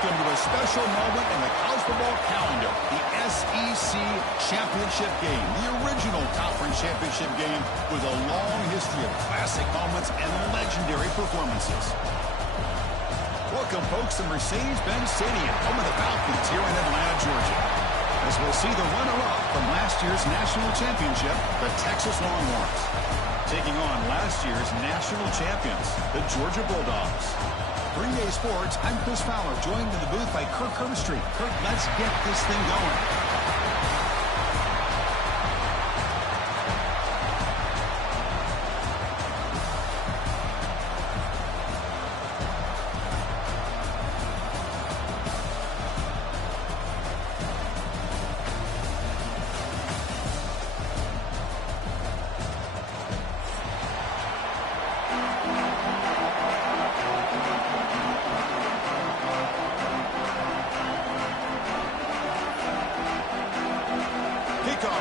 Welcome to a special moment in the college football calendar, the SEC Championship Game, the original conference championship game with a long history of classic moments and legendary performances. Welcome, folks, to Mercedes-Benz Stadium, home of the Falcons here in Atlanta, Georgia, as we'll see the runner-up from last year's national championship, the Texas Longhorns, taking on last year's national champions, the Georgia Bulldogs. Green Day Sports, I'm Chris Fowler, joined in the booth by Kirk Herbstreit. Kirk, let's get this thing going.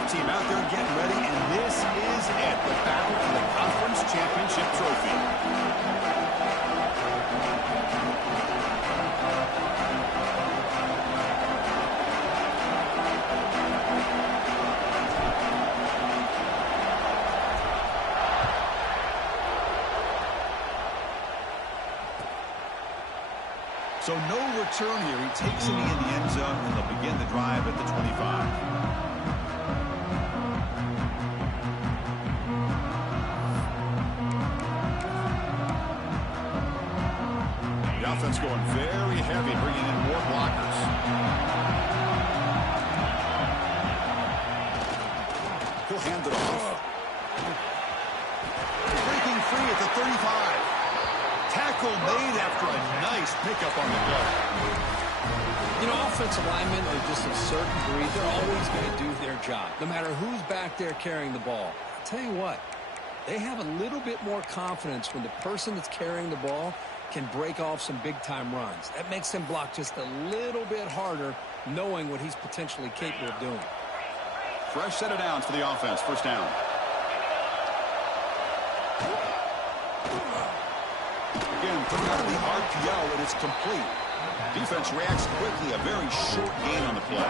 Team out there getting ready, and this is it, the battle for the conference championship trophy. So no return here. He takes it in the end zone, and they'll begin the drive at the 25. Offense going very heavy, bringing in more blockers. He'll hand it off. Breaking free at the 35. Tackle made after a nice pickup on the play. You know, offensive linemen are just a certain breed. They're always going to do their job, no matter who's back there carrying the ball. I'll tell you what, they have a little bit more confidence when the person that's carrying the ball can break off some big-time runs. That makes them block just a little bit harder, knowing what he's potentially capable of doing. Fresh set of downs for the offense. First down. Again, thrown out of the RPO, and it's complete. Defense reacts quickly. A very short gain on the play.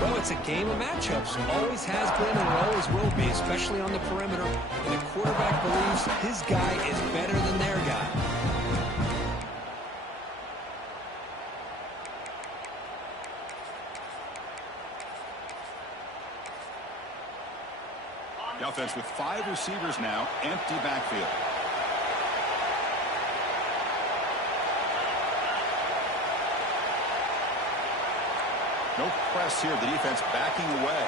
Well, it's a game of matchups. Always has been and always will be, especially on the perimeter. And the quarterback believes his guy is better than their guy. The offense with 5 receivers now, empty backfield. No press here, the defense backing away.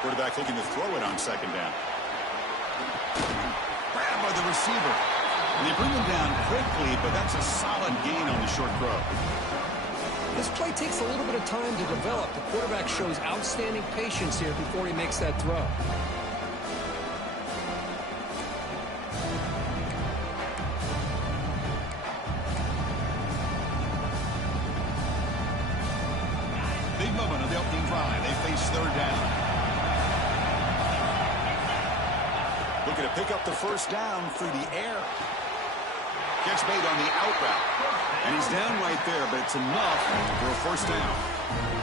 Quarterback looking to throw it on second down. Grabbed by the receiver. And they bring him down quickly, but that's a solid gain on the short throw. This play takes a little bit of time to develop. The quarterback shows outstanding patience here before he makes that throw. Big moment of the opening drive. They face third down. Looking to pick up the first down through the air. Catch made on the out route. And he's down right there, but it's enough for a first down.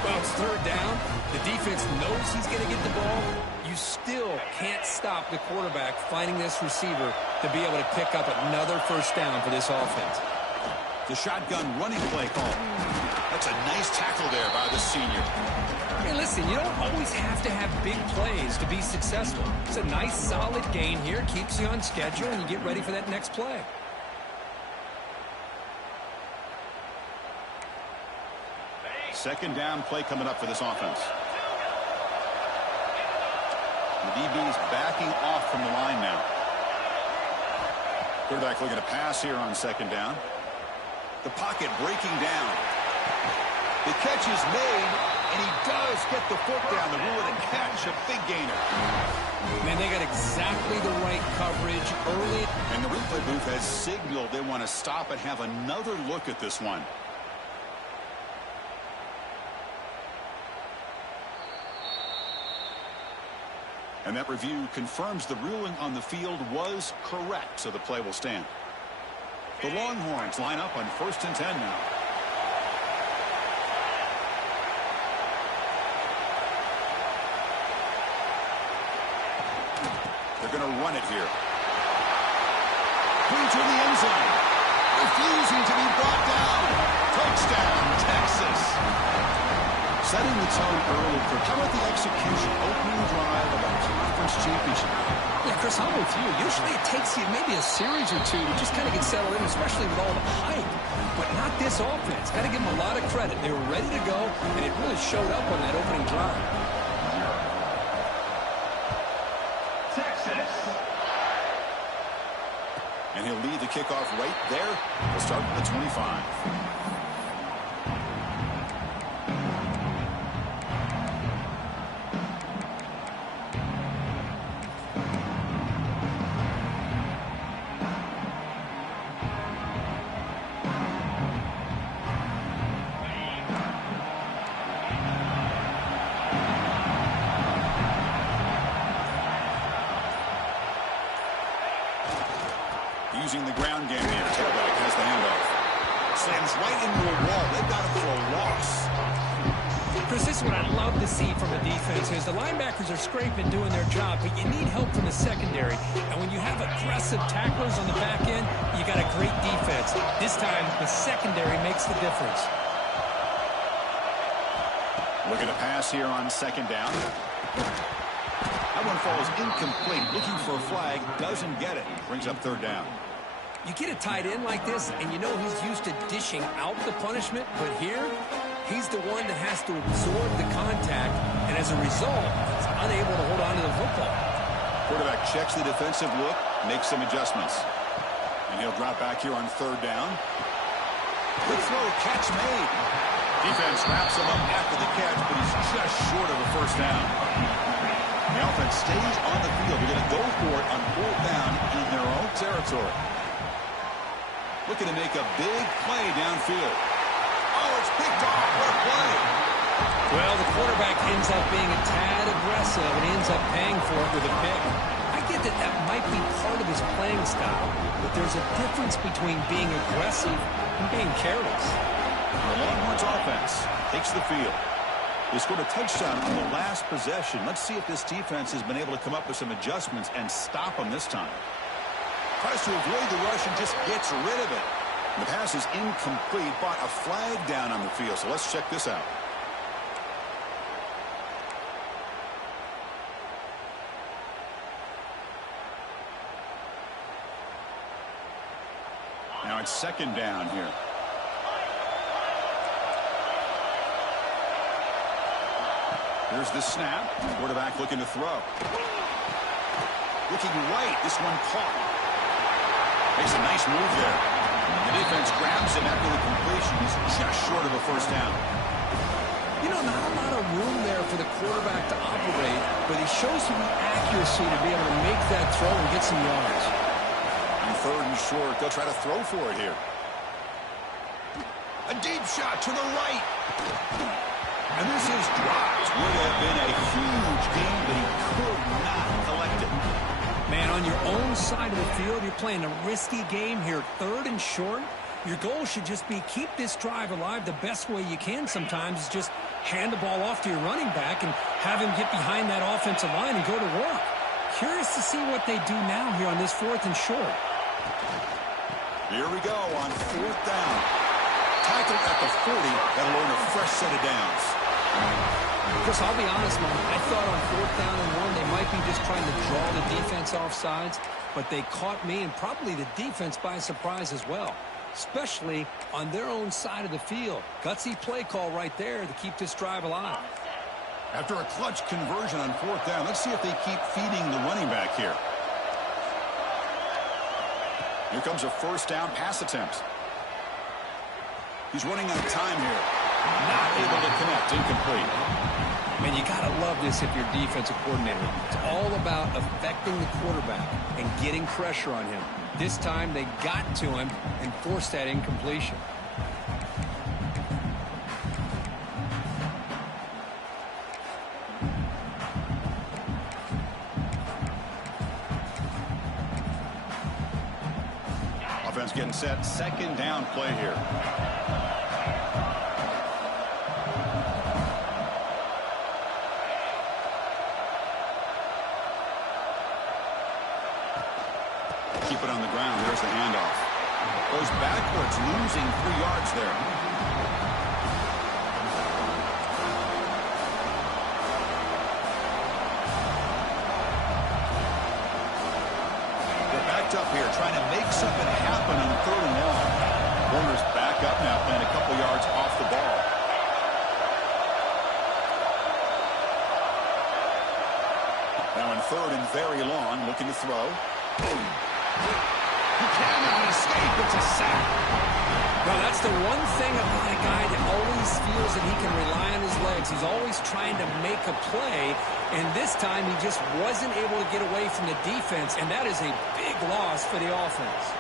Well, it's third down. The defense knows he's going to get the ball. You still can't stop the quarterback finding this receiver to be able to pick up another first down for this offense. The shotgun running play call. That's a nice tackle there by the senior. Hey, listen, you don't always have to have big plays to be successful. It's a nice, solid gain here. Keeps you on schedule, and you get ready for that next play. Second down play coming up for this offense. The DB's backing off from the line now. Quarterback looking to pass here on second down. The pocket breaking down. The catch is made, and he does get the foot down to rule it a catch, a big gainer. Man, they got exactly the right coverage early. And the replay booth has signaled they want to stop and have another look at this one. And that review confirms the ruling on the field was correct, so the play will stand. The Longhorns line up on 1st and 10 now. They're going to run it here. Into the end zone. Refusing to be brought down. Touchdown, Texas. Setting the tone early. How about the execution? Opening drive of a conference championship. Yeah, Chris, I'm with you. Usually it takes you maybe a series or two to just kind of get settled in, especially with all the hype. But not this offense. Got to give them a lot of credit. They were ready to go, and it really showed up on that opening drive. Texas. And he'll lead the kickoff right there. We'll start at the 25. Using the ground game here. Tailback has the handoff. Slams right into a wall. They've got him for a loss. Chris, this is what I love to see from a defense is the linebackers are scraping, doing their job, but you need help from the secondary. And when you have aggressive tacklers on the back end, you got a great defense. This time, the secondary makes the difference. Looking to pass here on second down. That one falls incomplete. Looking for a flag. Doesn't get it. Brings up third down. You get a tight end like this, and you know he's used to dishing out the punishment, but here, he's the one that has to absorb the contact, and as a result, he's unable to hold on to the football. Quarterback checks the defensive look, makes some adjustments. And he'll drop back here on third down. Good throw, catch made. Defense wraps him up after the catch, but he's just short of a first down. The offense stays on the field. They're going to go for it on fourth down in their own territory. Looking to make a big play downfield. Oh, it's picked off. What a play. Well, the quarterback ends up being a tad aggressive and ends up paying for it with a pick. I get that that might be part of his playing style, but there's a difference between being aggressive and being careless. The Longhorns offense takes the field. They scored a touchdown on the last possession. Let's see if this defense has been able to come up with some adjustments and stop them this time. Tries to avoid the rush and just gets rid of it. The pass is incomplete, but a flag down on the field. So let's check this out. Now it's second down here. Here's the snap. Quarterback looking to throw. Looking right. This one caught. Makes a nice move there. The defense grabs him after the completion. He's just short of a first down. You know, not a lot of room there for the quarterback to operate, but he shows some accuracy to be able to make that throw and get some yards. On third and short, they'll try to throw for it here. A deep shot to the right. And this is dropped. Would have been a huge game, but he could not collect it. Man, on your own side of the field, you're playing a risky game here, third and short. Your goal should just be keep this drive alive the best way you can sometimes is just hand the ball off to your running back and have him get behind that offensive line and go to work. Curious to see what they do now here on this fourth and short. Here we go on fourth down. Tackle at the 40. That'll earn a fresh set of downs. Chris, I'll be honest, man. I thought on fourth down and one, they might be just trying to draw the defense off sides, but they caught me and probably the defense by surprise as well, especially on their own side of the field. Gutsy play call right there to keep this drive alive. After a clutch conversion on fourth down, let's see if they keep feeding the running back here. Here comes a first down pass attempt. He's running out of time here. Not able to connect. Incomplete. Man, you got to love this if you're defensive coordinator. It's all about affecting the quarterback and getting pressure on him. This time they got to him and forced that incompletion. Offense getting set. Second down play here. keep it on the ground. There's the handoff. Goes backwards, losing 3 yards there. They're backed up here, trying to make something happen on 3rd and long. Warner's back up now, playing a couple yards off the ball. Now in 3rd and very long, looking to throw. He cannot escape. It's a sack. Well, that's the one thing about a guy that always feels that he can rely on his legs. He's always trying to make a play, and this time he just wasn't able to get away from the defense, and that is a big loss for the offense.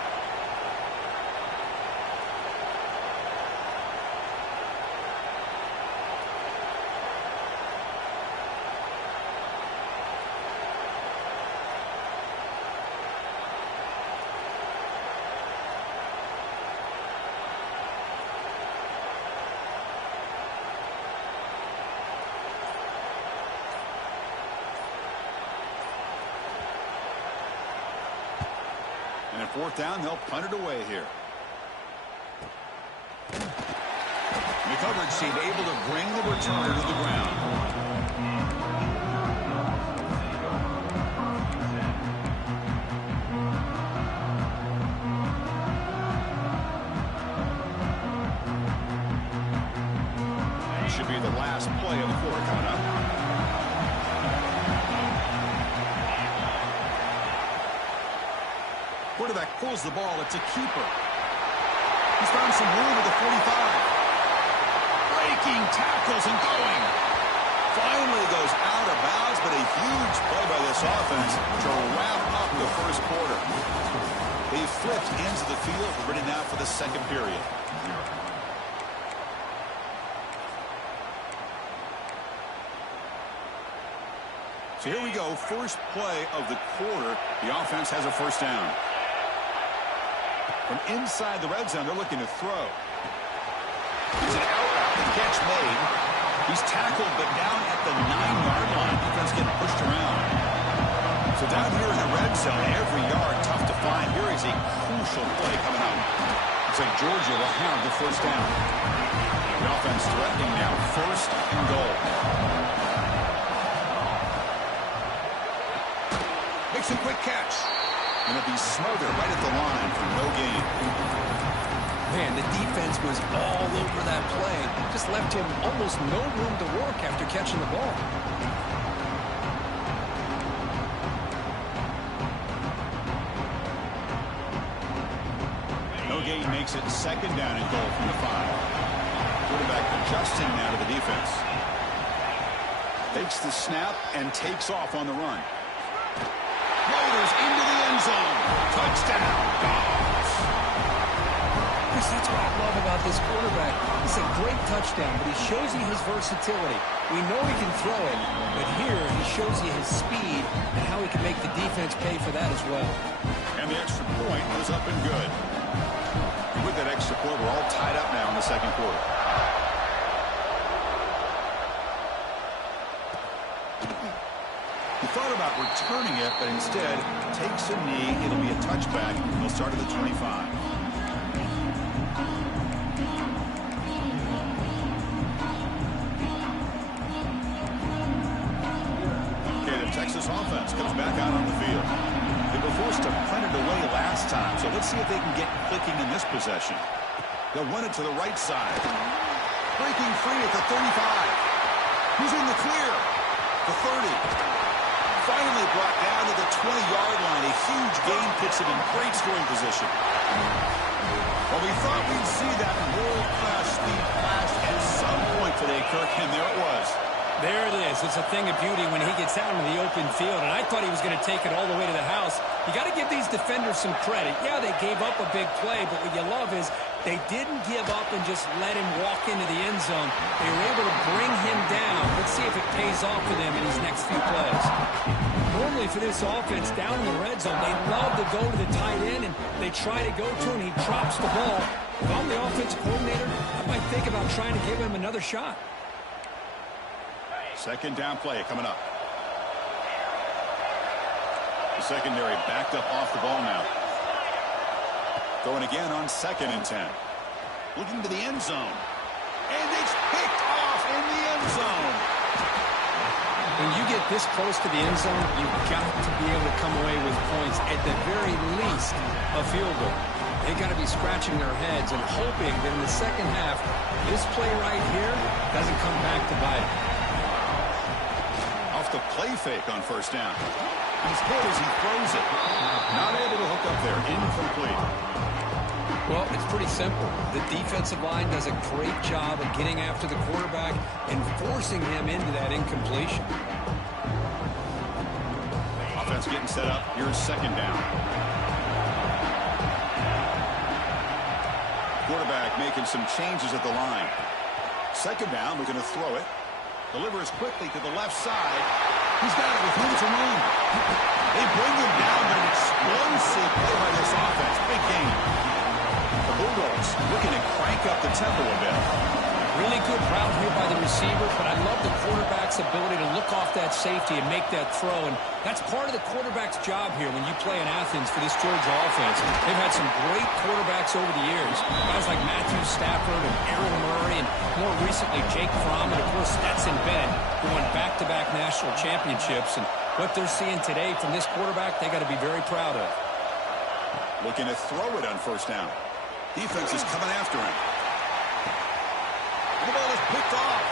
And at 4th down, they'll punt it away here. And the coverage team able to bring the returner to the ground. It should be the last play of the quarter coming up. Quarterback pulls the ball. It's a keeper. He's found some room at the 45. Breaking tackles and going. Finally goes out of bounds, but a huge play by this offense to wrap up the 1st quarter. They flipped into the field, ready now for the 2nd period. So here we go. First play of the quarter. The offense has a 1st down. From inside the red zone, they're looking to throw. It's an out catch made. He's tackled, but down at the 9-yard line. Defense getting pushed around. So down here in the red zone, every yard tough to find. Here is a crucial play coming up. Looks like Georgia will have the 1st down. The offense threatening now. 1st and goal. Makes a quick catch. And it'll be smothered right at the line for no gain. Man, the defense was all over that play. Just left him almost no room to work after catching the ball. No gain makes it 2nd down and goal from the 5. Quarterback adjusting now to the defense. Takes the snap and takes off on the run. Motors into the end zone. Touchdown, Dawgs. Chris, that's what I love about this quarterback. It's a great touchdown, but he shows you his versatility. We know he can throw it, but here he shows you his speed and how he can make the defense pay for that as well. And the extra point was up and good. And with that extra point, we're all tied up now in the 2nd quarter. He thought about returning it, but instead takes a knee. It'll be a touchback. He'll start at the 25. Okay, the Texas offense comes back out on the field. They were forced to punt it away last time, so let's see if they can get clicking in this possession. They'll run it to the right side. Breaking free at the 35. Who's in the clear? The 30. Finally brought down to the 20-yard line. A huge gain puts him in great scoring position. Well, we thought we'd see that world-class speed flash at some point today, Kirk, and there it was. There it is. It's a thing of beauty when he gets out in the open field, and I thought he was going to take it all the way to the house. You got to give these defenders some credit. Yeah, they gave up a big play, but what you love is they didn't give up and just let him walk into the end zone. They were able to bring him down. Let's see if it pays off for them in these next few plays. Normally for this offense, down in the red zone, they love to go to the tight end, and they try to go to him, and he drops the ball. If I'm the offensive coordinator, I might think about trying to give him another shot. 2nd down play coming up. The secondary backed up off the ball now. Going again on 2nd and 10. Looking to the end zone. And it's picked off in the end zone. When you get this close to the end zone, you've got to be able to come away with points, at the very least, a field goal. They got to be scratching their heads and hoping that in the second half, this play right here doesn't come back to bite them. Off the play fake on 1st down. He's hit as he throws it. Not able to hook up there. Incomplete. Well, it's pretty simple. The defensive line does a great job of getting after the quarterback and forcing him into that incompletion. Offense getting set up. Here's 2nd down. Quarterback making some changes at the line. 2nd down, we're going to throw it. Delivers quickly to the left side. He's got it with room to run. They bring him down, but an explosive play by this offense. Big game. The Bulldogs looking to crank up the tempo a bit. Really good route here by the receiver, but I love the quarterback's ability to look off that safety and make that throw. And that's part of the quarterback's job here when you play in Athens for this Georgia offense. They've had some great quarterbacks over the years. Guys like Matthew Stafford and Aaron Murray, and more recently Jake Fromm, and of course Stetson Bennett, who won back-to-back national championships. And what they're seeing today from this quarterback, they got to be very proud of. Looking to throw it on 1st down. Defense is coming after him. The ball is picked off.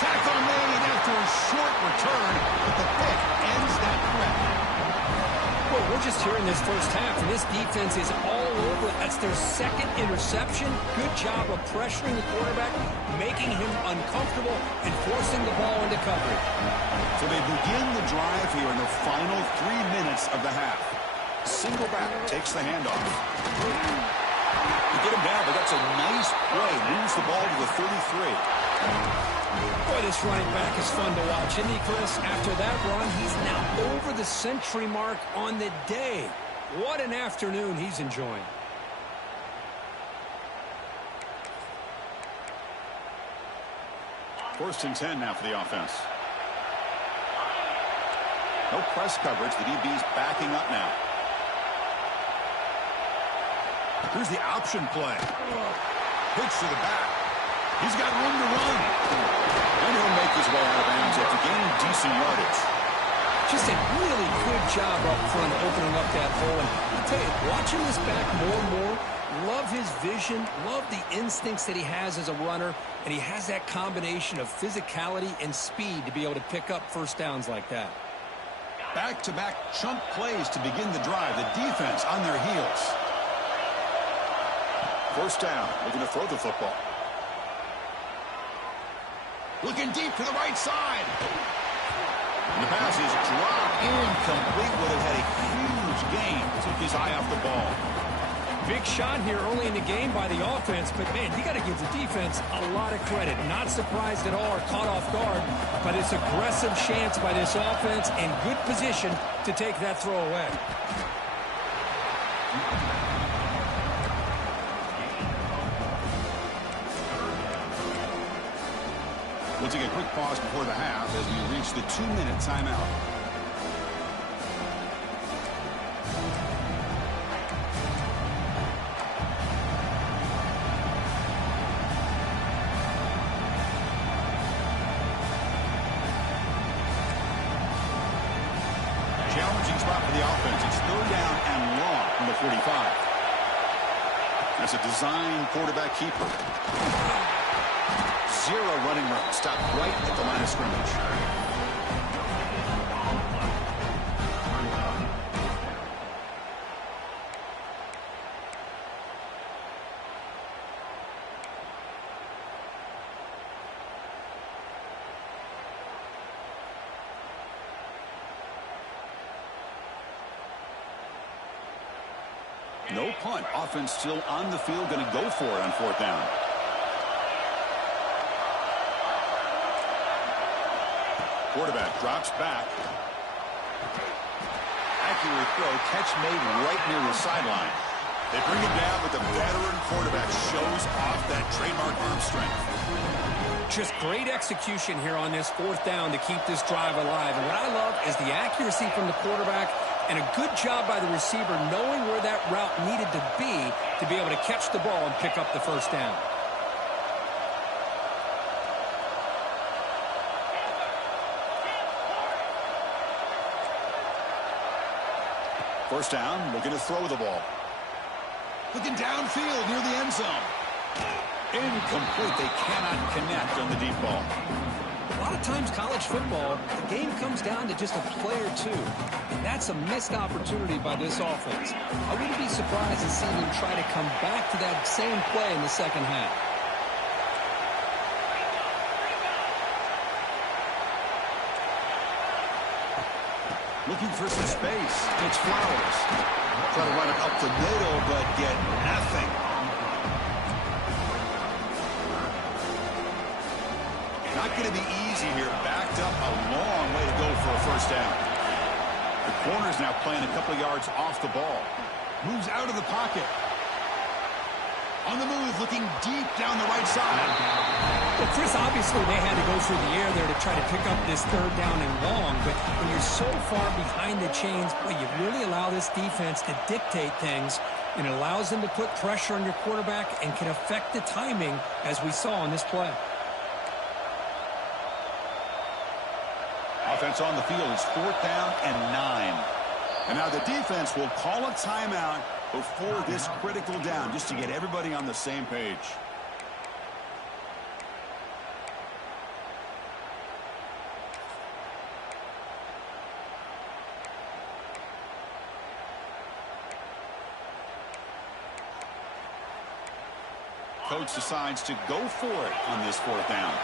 Tackle made after a short return, but the pick ends that threat. Well, we're just here in this first half, and this defense is all over it. That's their 2nd interception. Good job of pressuring the quarterback, making him uncomfortable, and forcing the ball into coverage. So they begin the drive here in the final 3 minutes of the half. Single back takes the handoff. To get him down, but that's a nice play. Moves the ball to the 33. Boy, this running back is fun to watch, isn't he, Chris? After that run, he's now over the century mark on the day. What an afternoon he's enjoying. First and 10 now for the offense. No press coverage. The DB's backing up now. Here's the option play. Pitch to the back. He's got room to run. And he'll make his way out of bounds after gaining decent yardage. Just a really good job up front opening up that hole. And I'll tell you, watching this back more and more, love his vision, love the instincts that he has as a runner, and he has that combination of physicality and speed to be able to pick up 1st downs like that. Back-to-back chunk plays to begin the drive. The defense on their heels. 1st down, looking to throw the football. Looking deep to the right side. And the pass is dropped incomplete. Would have had a huge gain. Took his eye off the ball. Big shot here early in the game by the offense, but man, you got to give the defense a lot of credit. Not surprised at all or caught off guard, but it's aggressive chance by this offense and good position to take that throw away. We'll take a quick pause before the half as we reach the 2-minute timeout. Challenging spot for the offense. It's 3rd down and long from the 45. That's a design quarterback keeper. Zero running room. Stopped right at the line of scrimmage. No punt. Offense still on the field. Going to go for it on 4th down. Quarterback drops back. Accurate throw. Catch made right near the sideline. They bring him down, but the veteran quarterback shows off that trademark arm strength. Just great execution here on this 4th down to keep this drive alive. And what I love is the accuracy from the quarterback And a good job by the receiver knowing where that route needed to be able to catch the ball and pick up the first down. First down, looking to throw the ball. Looking downfield near the end zone. Incomplete. They cannot connect on the deep ball. A lot of times college football, the game comes down to just a play or two. And that's a missed opportunity by this offense. I wouldn't be surprised to see them try to come back to that same play in the second half. Looking for some space. It's Flowers. Try to run it up the middle, but get nothing. Not going to be easy here. Backed up a long way to go for a first down. The corner's now playing a couple of yards off the ball. Moves out of the pocket. On the move, looking deep down the right side. Well, Chris, obviously they had to go through the air there to try to pick up this third down and long, but when you're so far behind the chains, boy, you really allow this defense to dictate things, and it allows them to put pressure on your quarterback and can affect the timing, as we saw on this play. Offense on the field is 4th down and 9. And now the defense will call a timeout before this critical down, just to get everybody on the same page. Coach decides to go for it on this 4th down.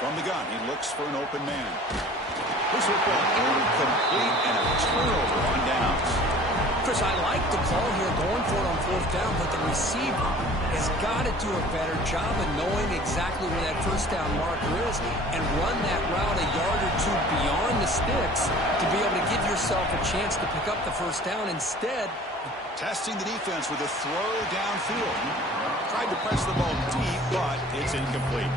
From the gun, he looks for an open man. This football incomplete and a turnover on downs. Chris, I like the call here going for it on 4th down, but the receiver has got to do a better job of knowing exactly where that first down marker is and run that route a yard or two beyond the sticks to be able to give yourself a chance to pick up the first down. Instead, testing the defense with a throw downfield. Tried to press the ball deep, but it's incomplete.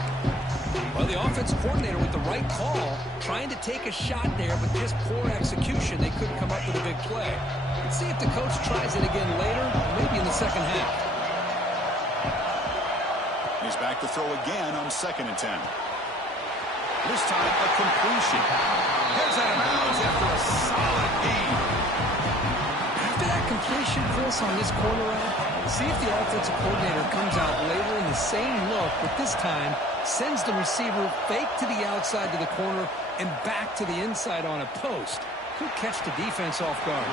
Well, the offensive coordinator with the right call, trying to take a shot there, but just poor execution. They couldn't come up with a big play. Let's see if the coach tries it again later, maybe in the second half. He's back to throw again on 2nd and 10. This time, a completion. Heads out of bounds after a solid gain. After that completion, Chris, on this corner route, see if the offensive coordinator comes out later in the same look, but this time sends the receiver fake to the outside to the corner and back to the inside on a post. Could catch the defense off guard.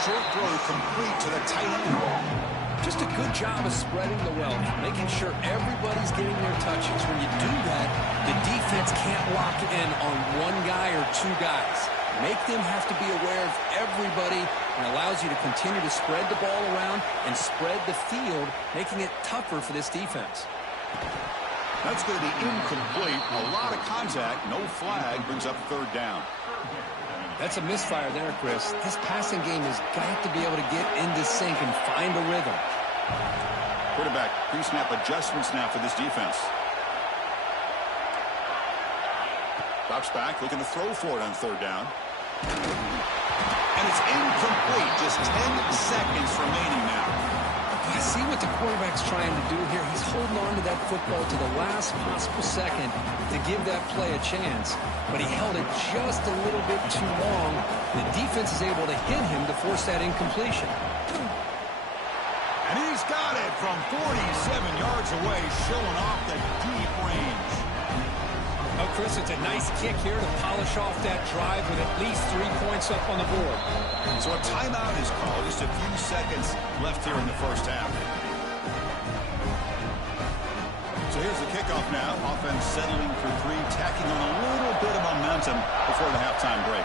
Short throw complete to the tight end. Just a good job of spreading the wealth, making sure everybody's getting their touches. When you do that, the defense can't lock in on one guy or two guys. Make them have to be aware of everybody, and allows you to continue to spread the ball around and spread the field, making it tougher for this defense. That's going to be incomplete. A lot of contact. No flag. Brings up 3rd down. That's a misfire there, Chris. This passing game has got to be able to get into sync and find a rhythm. Quarterback pre-snap adjustments now for this defense. Drops back, looking to throw for it on 3rd down. And it's incomplete. Just 10 seconds remaining now. I see what the quarterback's trying to do here. He's holding on to that football to the last possible second to give that play a chance. But he held it just a little bit too long. The defense is able to hit him to force that incompletion. And he's got it from 47 yards away, showing off the deep range. Oh, Chris, it's a nice kick here to polish off that drive with at least 3 points up on the board. So a timeout is called. Just a few seconds left here in the first half. So here's the kickoff now. Offense settling for 3, tacking on a little bit of momentum before the halftime break.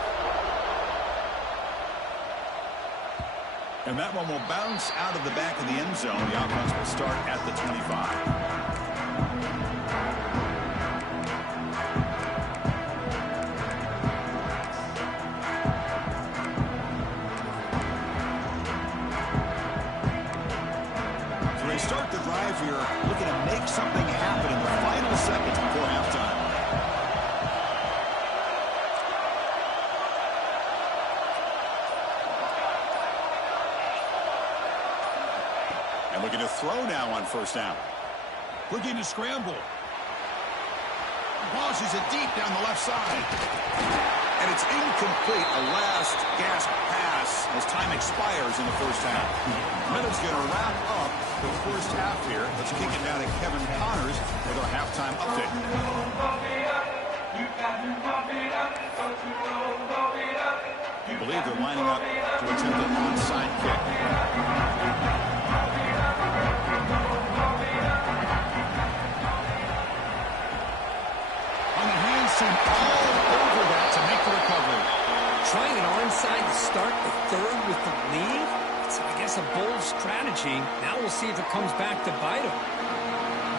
And that one will bounce out of the back of the end zone. The offense will start at the 25. Start the drive here, looking to make something happen in the final seconds before halftime. first down. Looking to scramble. Launches it deep down the left side. And it's incomplete. A last gasp pass as time expires in the first half. Minute's going to wrap up the first half here. Let's kick it down to Kevin Connors with our halftime update. I believe they're lining up to attempt an onside kick. On the hands team all over that to make the recovery. Trying an onside to start the third with the lead? It's, I guess, a bold strategy. Now we'll see if it comes back to bite them.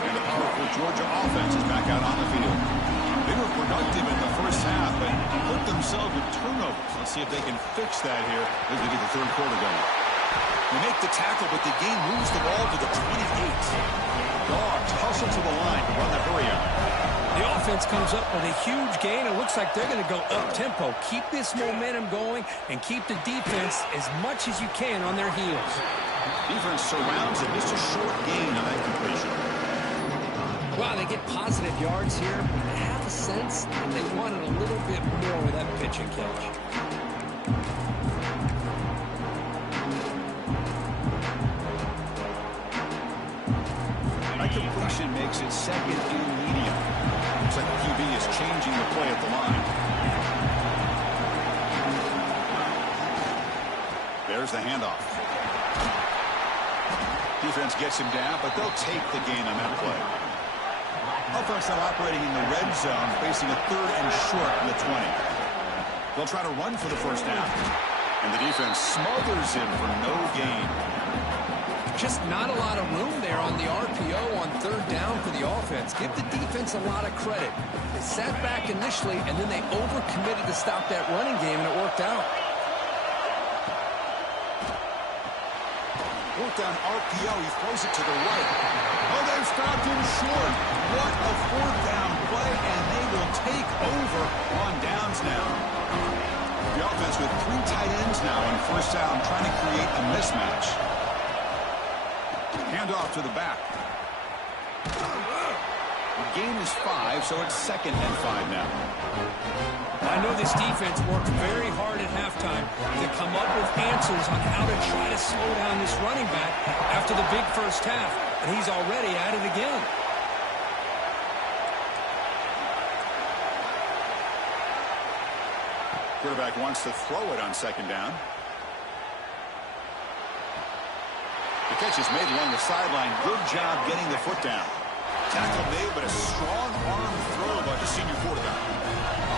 And the powerful Georgia offense is back out on the field. They were productive in the first half, but hurt themselves with turnovers. Let's see if they can fix that here as we get the third quarter going. They make the tackle, but the game moves the ball to the 28. Dawgs hustle to the line to run the hurry up. The offense comes up with a huge gain. It looks like they're going to go up-tempo. Keep this momentum going and keep the defense as much as you can on their heels. Defense surrounds it. Just a short gain on that completion. Wow, they get positive yards here, but I have a sense that they wanted a little bit more with that pitch and catch. That completion makes it second and medium. Looks like the QB is changing the play at the line. There's the handoff. Defense gets him down, but they'll take the gain on that play. Offense now operating in the red zone, facing a third and short from the 20. They'll try to run for the first down. And the defense smothers him for no gain. Just not a lot of room there on the RPO on third down for the offense. Give the defense a lot of credit. They sat back initially, and then they overcommitted to stop that running game, and it worked out. Fourth down RPO, he throws it to the right. Oh, they've stopped him short. What a fourth down play, and they will take over on downs now. The offense with three tight ends now on first down, trying to create a mismatch. Handoff to the back. The gain is 5, so it's second and 5 now. I know this defense worked very hard at halftime to come up with answers on how to try to slow down this running back after the big first half, and he's already at it again. Quarterback wants to throw it on second down. The catch is made along the sideline. Good job getting the foot down. Tackle made, but a strong arm throw by the senior quarterback.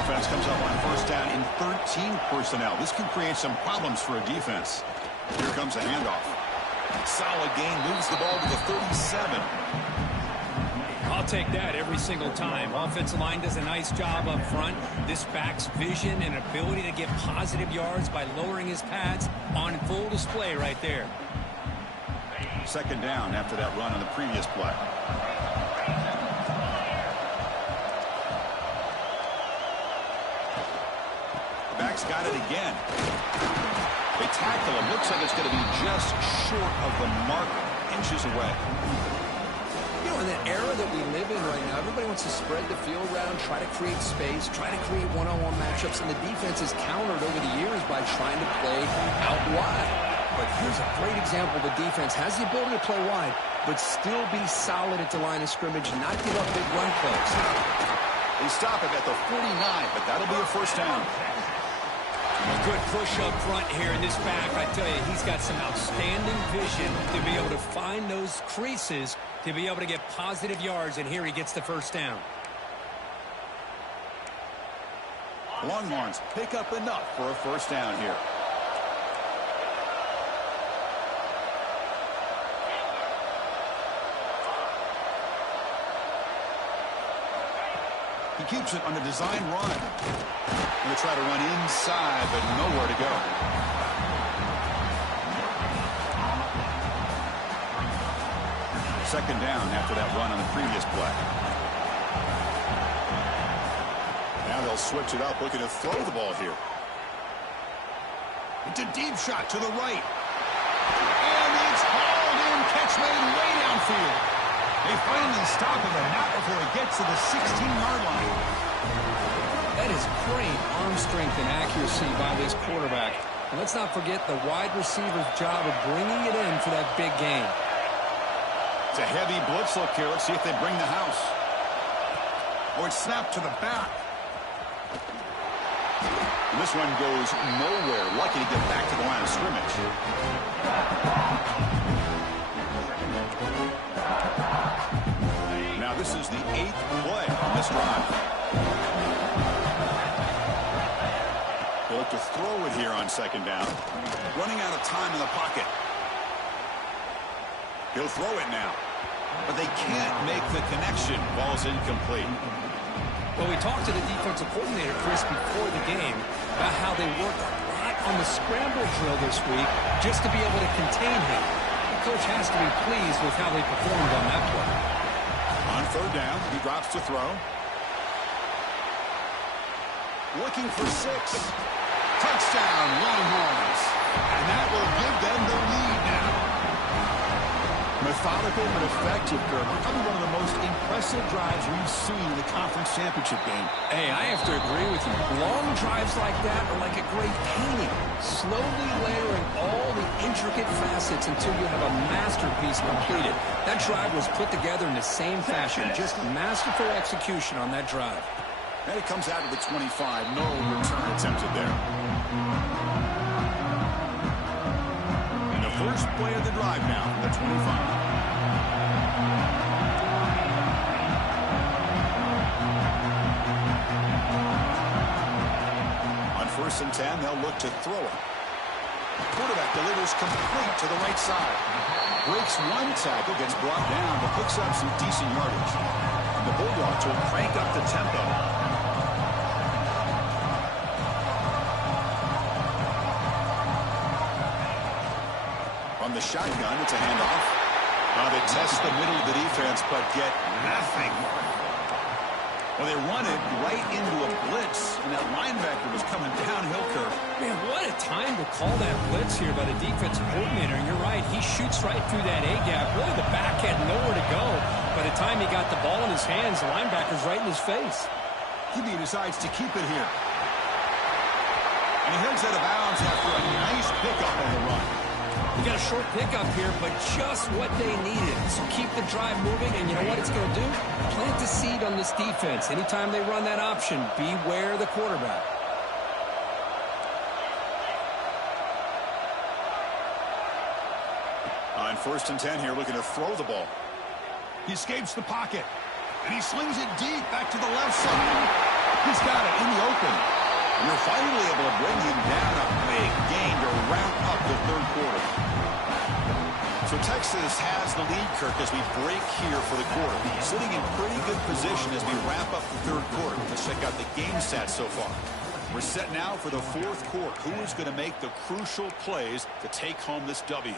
Offense comes up on first down in 13 personnel. This can create some problems for a defense. Here comes a handoff. Solid gain, moves the ball to the 37. I'll take that every single time. Offensive line does a nice job up front. This back's vision and ability to get positive yards by lowering his pads on full display right there. Second down after that run on the previous play. The back's got it again. They tackle him. Looks like it's going to be just short of the mark, inches away. You know, in the era that we live in right now, everybody wants to spread the field around, try to create space, try to create one-on-one matchups, and the defense has countered over the years by trying to play out wide. But here's a great example. The defense has the ability to play wide, but still be solid at the line of scrimmage and not give up big run plays. They stop him at the 49, but that'll be a first down. A good push up front here in this back. I tell you, he's got some outstanding vision to be able to find those creases, to be able to get positive yards, and here he gets the first down. Longhorns pick up enough for a first down here. He keeps it on the design run. Going to try to run inside, but nowhere to go. Second down after that run on the previous play. Now they'll switch it up, looking to throw the ball here. It's a deep shot to the right. And it's hauled in, catch made way field. They finally stop him, and not before he gets to the 16-yard line. That is great arm strength and accuracy by this quarterback. And let's not forget the wide receiver's job of bringing it in for that big gain. It's a heavy blitz look here. Let's see if they bring the house. Oh, it's snapped to the back. And this one goes nowhere. Lucky to get back to the line of scrimmage. Now this is the 8th play on this drive. They look to throw it here on 2nd down. Running out of time in the pocket. He'll throw it now. But they can't make the connection. Ball's incomplete. Well, we talked to the defensive coordinator, Chris, before the game about how they worked a lot on the scramble drill this week just to be able to contain him. The coach has to be pleased with how they performed on that play. On 3rd down, he drops to throw. Looking for 6. Touchdown, Longhorns. And that will give them the lead now. Methodical but effective, Kirk. Probably one of the most impressive drives we've seen in the conference championship game. Hey, I have to agree with you. Long drives like that are like a great painting. Slowly layering all the intricate facets until you have a masterpiece completed. That drive was put together in the same fashion. Just masterful execution on that drive. And it comes out of the 25. No return attempted there. And the first play of the drive now from the 25. On 1st and 10, they'll look to throw it. Quarterback delivers complete to the right side. Breaks one tackle, gets brought down, but picks up some decent yardage. And the Bulldogs will crank up the tempo. On the shotgun, it's a handoff. They test the middle of the defense, but get nothing. Well, they run it right into a blitz, and that linebacker was coming downhill, Kirk. Man, what a time to call that blitz here by the defensive coordinator. And you're right, he shoots right through that A-gap. Really, the back had nowhere to go. By the time he got the ball in his hands, the linebacker's right in his face. He decides to keep it here. And he heads out of bounds after a nice pickup on the run. We got a short pickup here, but just what they needed. So keep the drive moving, and you know what it's going to do? Plant the seed on this defense. Anytime they run that option, beware the quarterback. On 1st and 10 here, looking to throw the ball. He escapes the pocket, and he slings it deep back to the left side. He's got it in the open. And you're finally able to bring him down. A big gain to round up the 3rd quarter. So Texas has the lead, Kirk, as we break here for the quarter. Sitting in pretty good position as we wrap up the 3rd quarter. Let's check out the game stats so far. We're set now for the 4th quarter. Who is going to make the crucial plays to take home this W?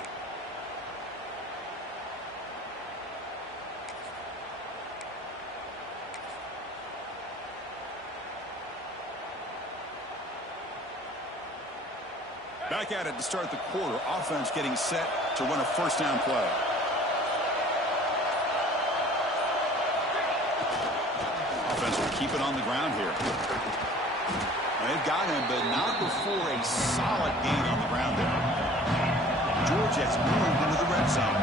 Back at it to start the quarter. Offense getting set to run a 1st down play. Offense will keep it on the ground here. They've got him, but not before a solid gain on the ground there. Georgia has moved into the red zone.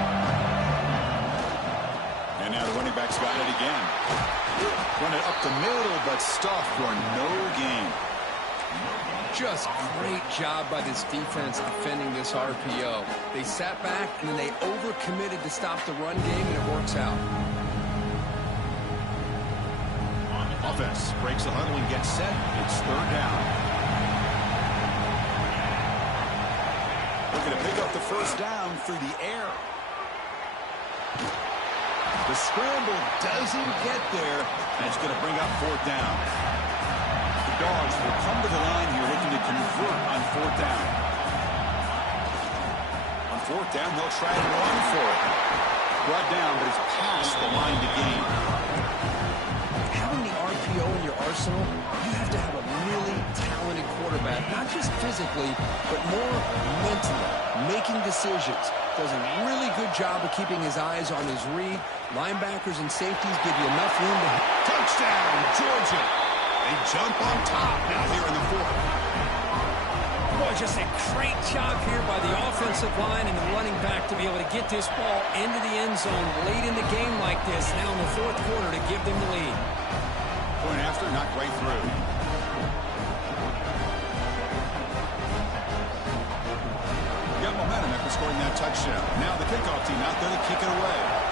And now the running back's got it again. Run it up the middle, but stuffed for no gain. Just great job by this defense defending this RPO. They sat back, and then they overcommitted to stop the run game, and it works out. Offense breaks the huddle and gets set. It's 3rd down. Looking to pick up the 1st down through the air. The scramble doesn't get there, and it's going to bring up 4th down. The Dawgs will come to the line here looking to convert on 4th down. On 4th down, they'll try and run for it. Brought down, but it's past the line to gain. Having the RPO in your arsenal, you have to have a really talented quarterback not just physically, but more mentally, making decisions. Does a really good job of keeping his eyes on his read. Linebackers and safeties give you enough room to... Touchdown, Georgia. They jump on top now here in the fourth. Boy, just a great job here by the offensive line and the running back to be able to get this ball into the end zone late in the game like this, now in the fourth quarter, to give them the lead. Point after, not right through. Got momentum after scoring that touchdown. Now the kickoff team out there to kick it away.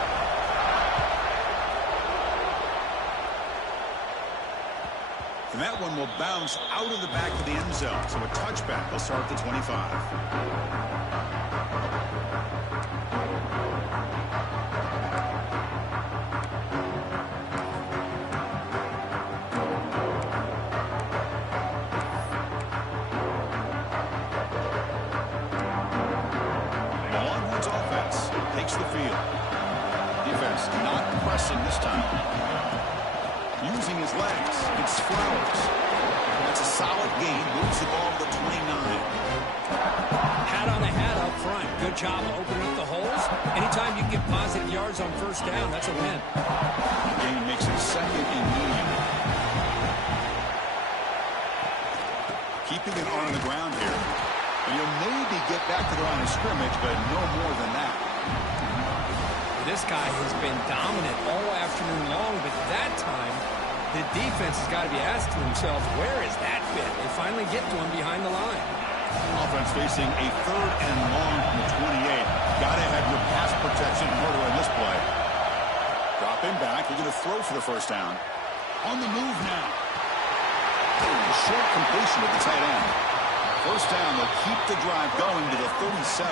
And that one will bounce out of the back of the end zone. So a touchback will start at the 25. Longhorns offense takes the field. Defense not pressing this time. Using his legs. It's Flowers. That's a solid gain. Moves the ball to the 29. Hat on the hat up front. Good job of opening up the holes. Anytime you can get positive yards on first down, that's a win. The game makes it second and medium. Keeping an arm on the ground here. And you'll maybe get back to the line of scrimmage, but no more than that. This guy has been dominant all afternoon long, but that time, the defense has got to be asking themselves, where has that been? They finally get to him behind the line. Offense facing a third and long from the 28. Got to have your pass protection in order in this play. Dropping back. They're going to throw for the first down. On the move now. A short completion with the tight end. First down. They'll keep the drive going to the 37.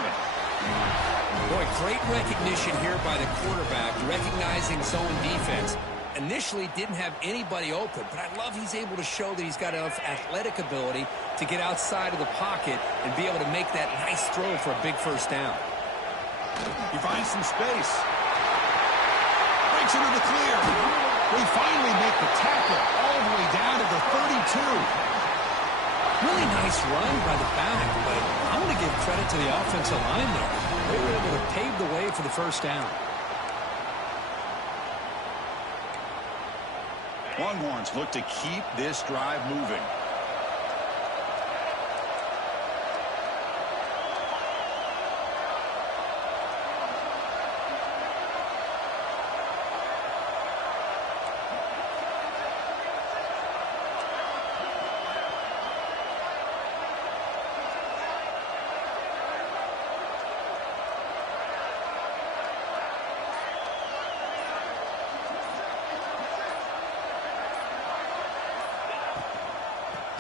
Boy, great recognition here by the quarterback, recognizing zone defense. Initially didn't have anybody open, but I love he's able to show that he's got enough athletic ability to get outside of the pocket and be able to make that nice throw for a big first down. He finds some space. Breaks into the clear. They finally make the tackle all the way down to the 32. Really nice run by the back, but I'm going to give credit to the offensive line there. They were able to pave the way for the first down. Longhorns look to keep this drive moving.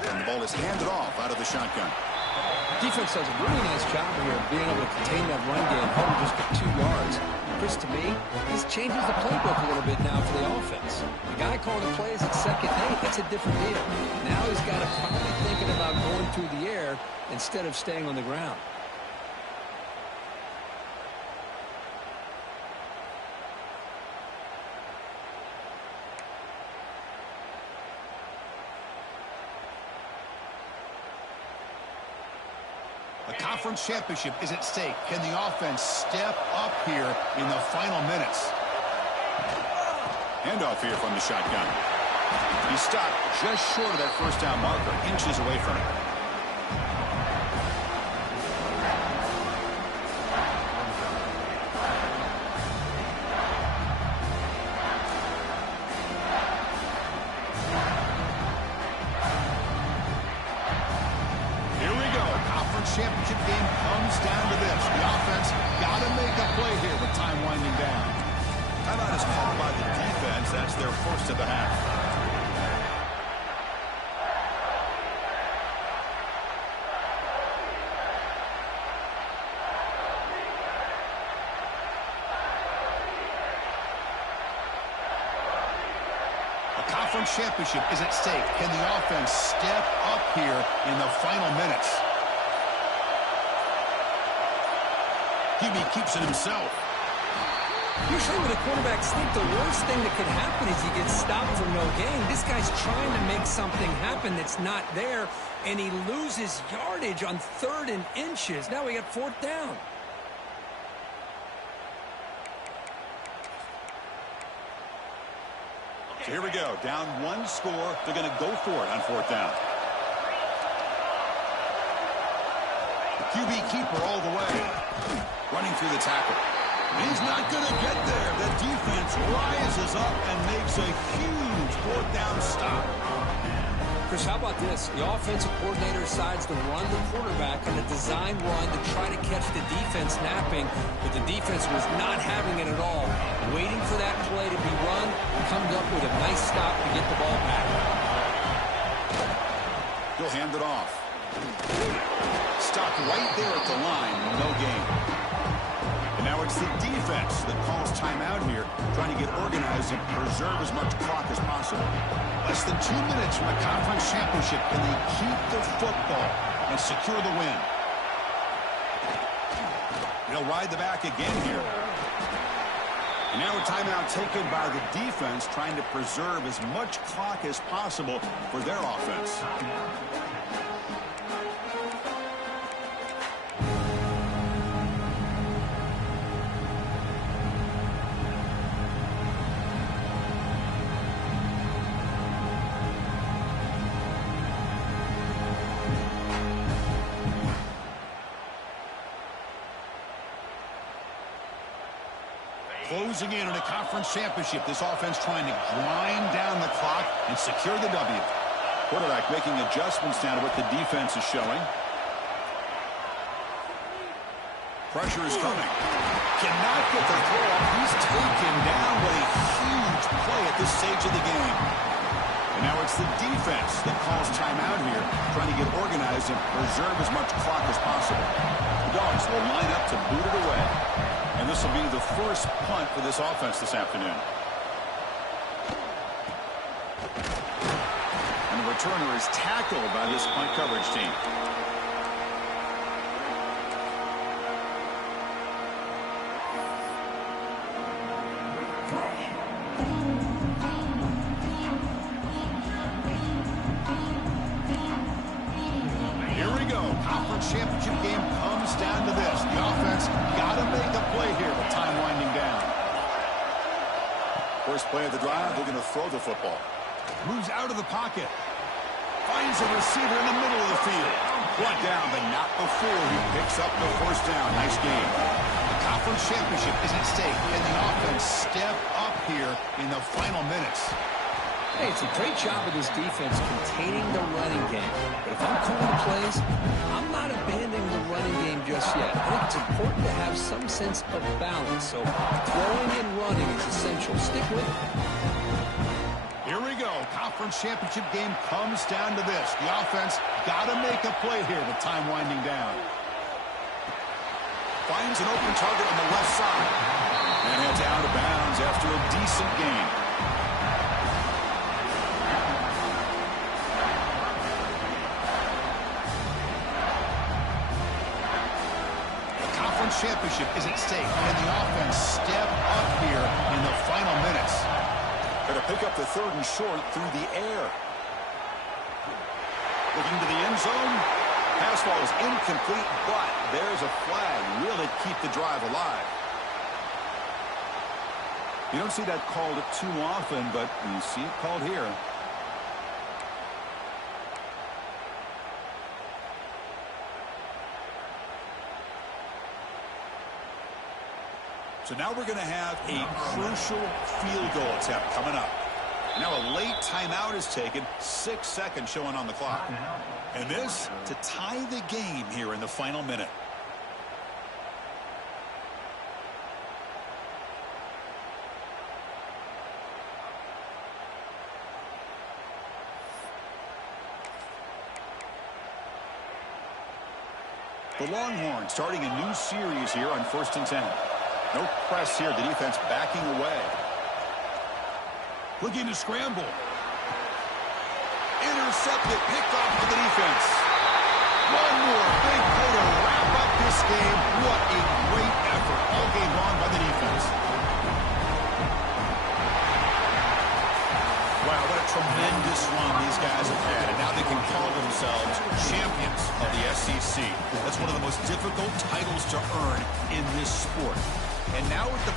And the ball is handed off out of the shotgun. Defense does a really nice job here of being able to contain that run game. Home just get 2 yards. Chris, to me, this changes the playbook a little bit now for the offense. The guy calling the plays at 2nd and 8, that's a different deal. Now he's got to probably thinking about going through the air instead of staying on the ground. The conference championship is at stake. Can the offense step up here in the final minutes? Handoff here from the shotgun. He stopped just short of that first down marker, inches away from it. Championship game comes down to this. The offense got to make a play here with time winding down. Timeout is called by the defense. That's their first of the half. A conference championship is at stake. Can the offense step up here in the final minutes? Hebe keeps it himself. Usually with a quarterback sneak, the worst thing that could happen is you get stopped for no gain. This guy's trying to make something happen that's not there, and he loses yardage on 3rd and inches. Now we got 4th down. So here we go. Down 1 score. They're going to go for it on 4th down. The QB keeper all the way. Running through the tackle. He's not going to get there. The defense rises up and makes a huge 4th down stop. Chris, how about this? The offensive coordinator decides to run the quarterback on a design run to try to catch the defense napping, but the defense was not having it at all. Waiting for that play to be run, comes up with a nice stop to get the ball back. He'll hand it off. Stopped right there at the line, no gain. And now it's the defense that calls timeout here, trying to get organized and preserve as much clock as possible. Less than 2 minutes from a conference championship. Can they keep the football and secure the win? They'll ride the back again here. And now a timeout taken by the defense, trying to preserve as much clock as possible for their offense. Closing in on a conference championship, this offense trying to grind down the clock and secure the W. Quarterback making adjustments now to what the defense is showing. Pressure is coming. Cannot get the throw off. He's taken down with a huge play at this stage of the game. And now it's the defense that calls timeout here, trying to get organized and preserve as much clock as possible. The Dawgs will line up to boot it away. And this will be the first punt for this offense this afternoon. And the returner is tackled by this punt coverage team. Here we go. Conference championship game comes down to this. The offense got to make a play here with time winding down. First play of the drive, they're going to throw the football. Moves out of the pocket. Finds a receiver in the middle of the field. Brought down, but not before he picks up the first down. Nice game. The conference championship is at stake, and the offense step up here in the final minutes. Hey, it's a great job of this defense containing the running game. But if I'm calling plays, I'm not abandoning the running game just yet. I think it's important to have some sense of balance. So throwing and running is essential. Stick with it. Here we go. Conference championship game comes down to this. The offense got to make a play here with time winding down. Finds an open target on the left side. And heads out of bounds after a decent gain. Championship is at stake, and the offense step up here in the final minutes. Going to pick up the 3rd and short through the air. Looking to the end zone. Pass ball is incomplete, but there's a flag. Will it keep the drive alive? You don't see that called too often, but you see it called here. So now we're going to have a crucial field goal attempt coming up. Now a late timeout is taken, 6 seconds showing on the clock. And this to tie the game here in the final minute. The Longhorns starting a new series here on 1st and 10. No press here. The defense backing away. Looking to scramble. Intercepted. Picked off by the defense. One more big play to wrap up this game. What a great effort all game long by the defense. tremendous run these guys have had, and now they can call themselves champions of the SEC. That's one of the most difficult titles to earn in this sport. And now with the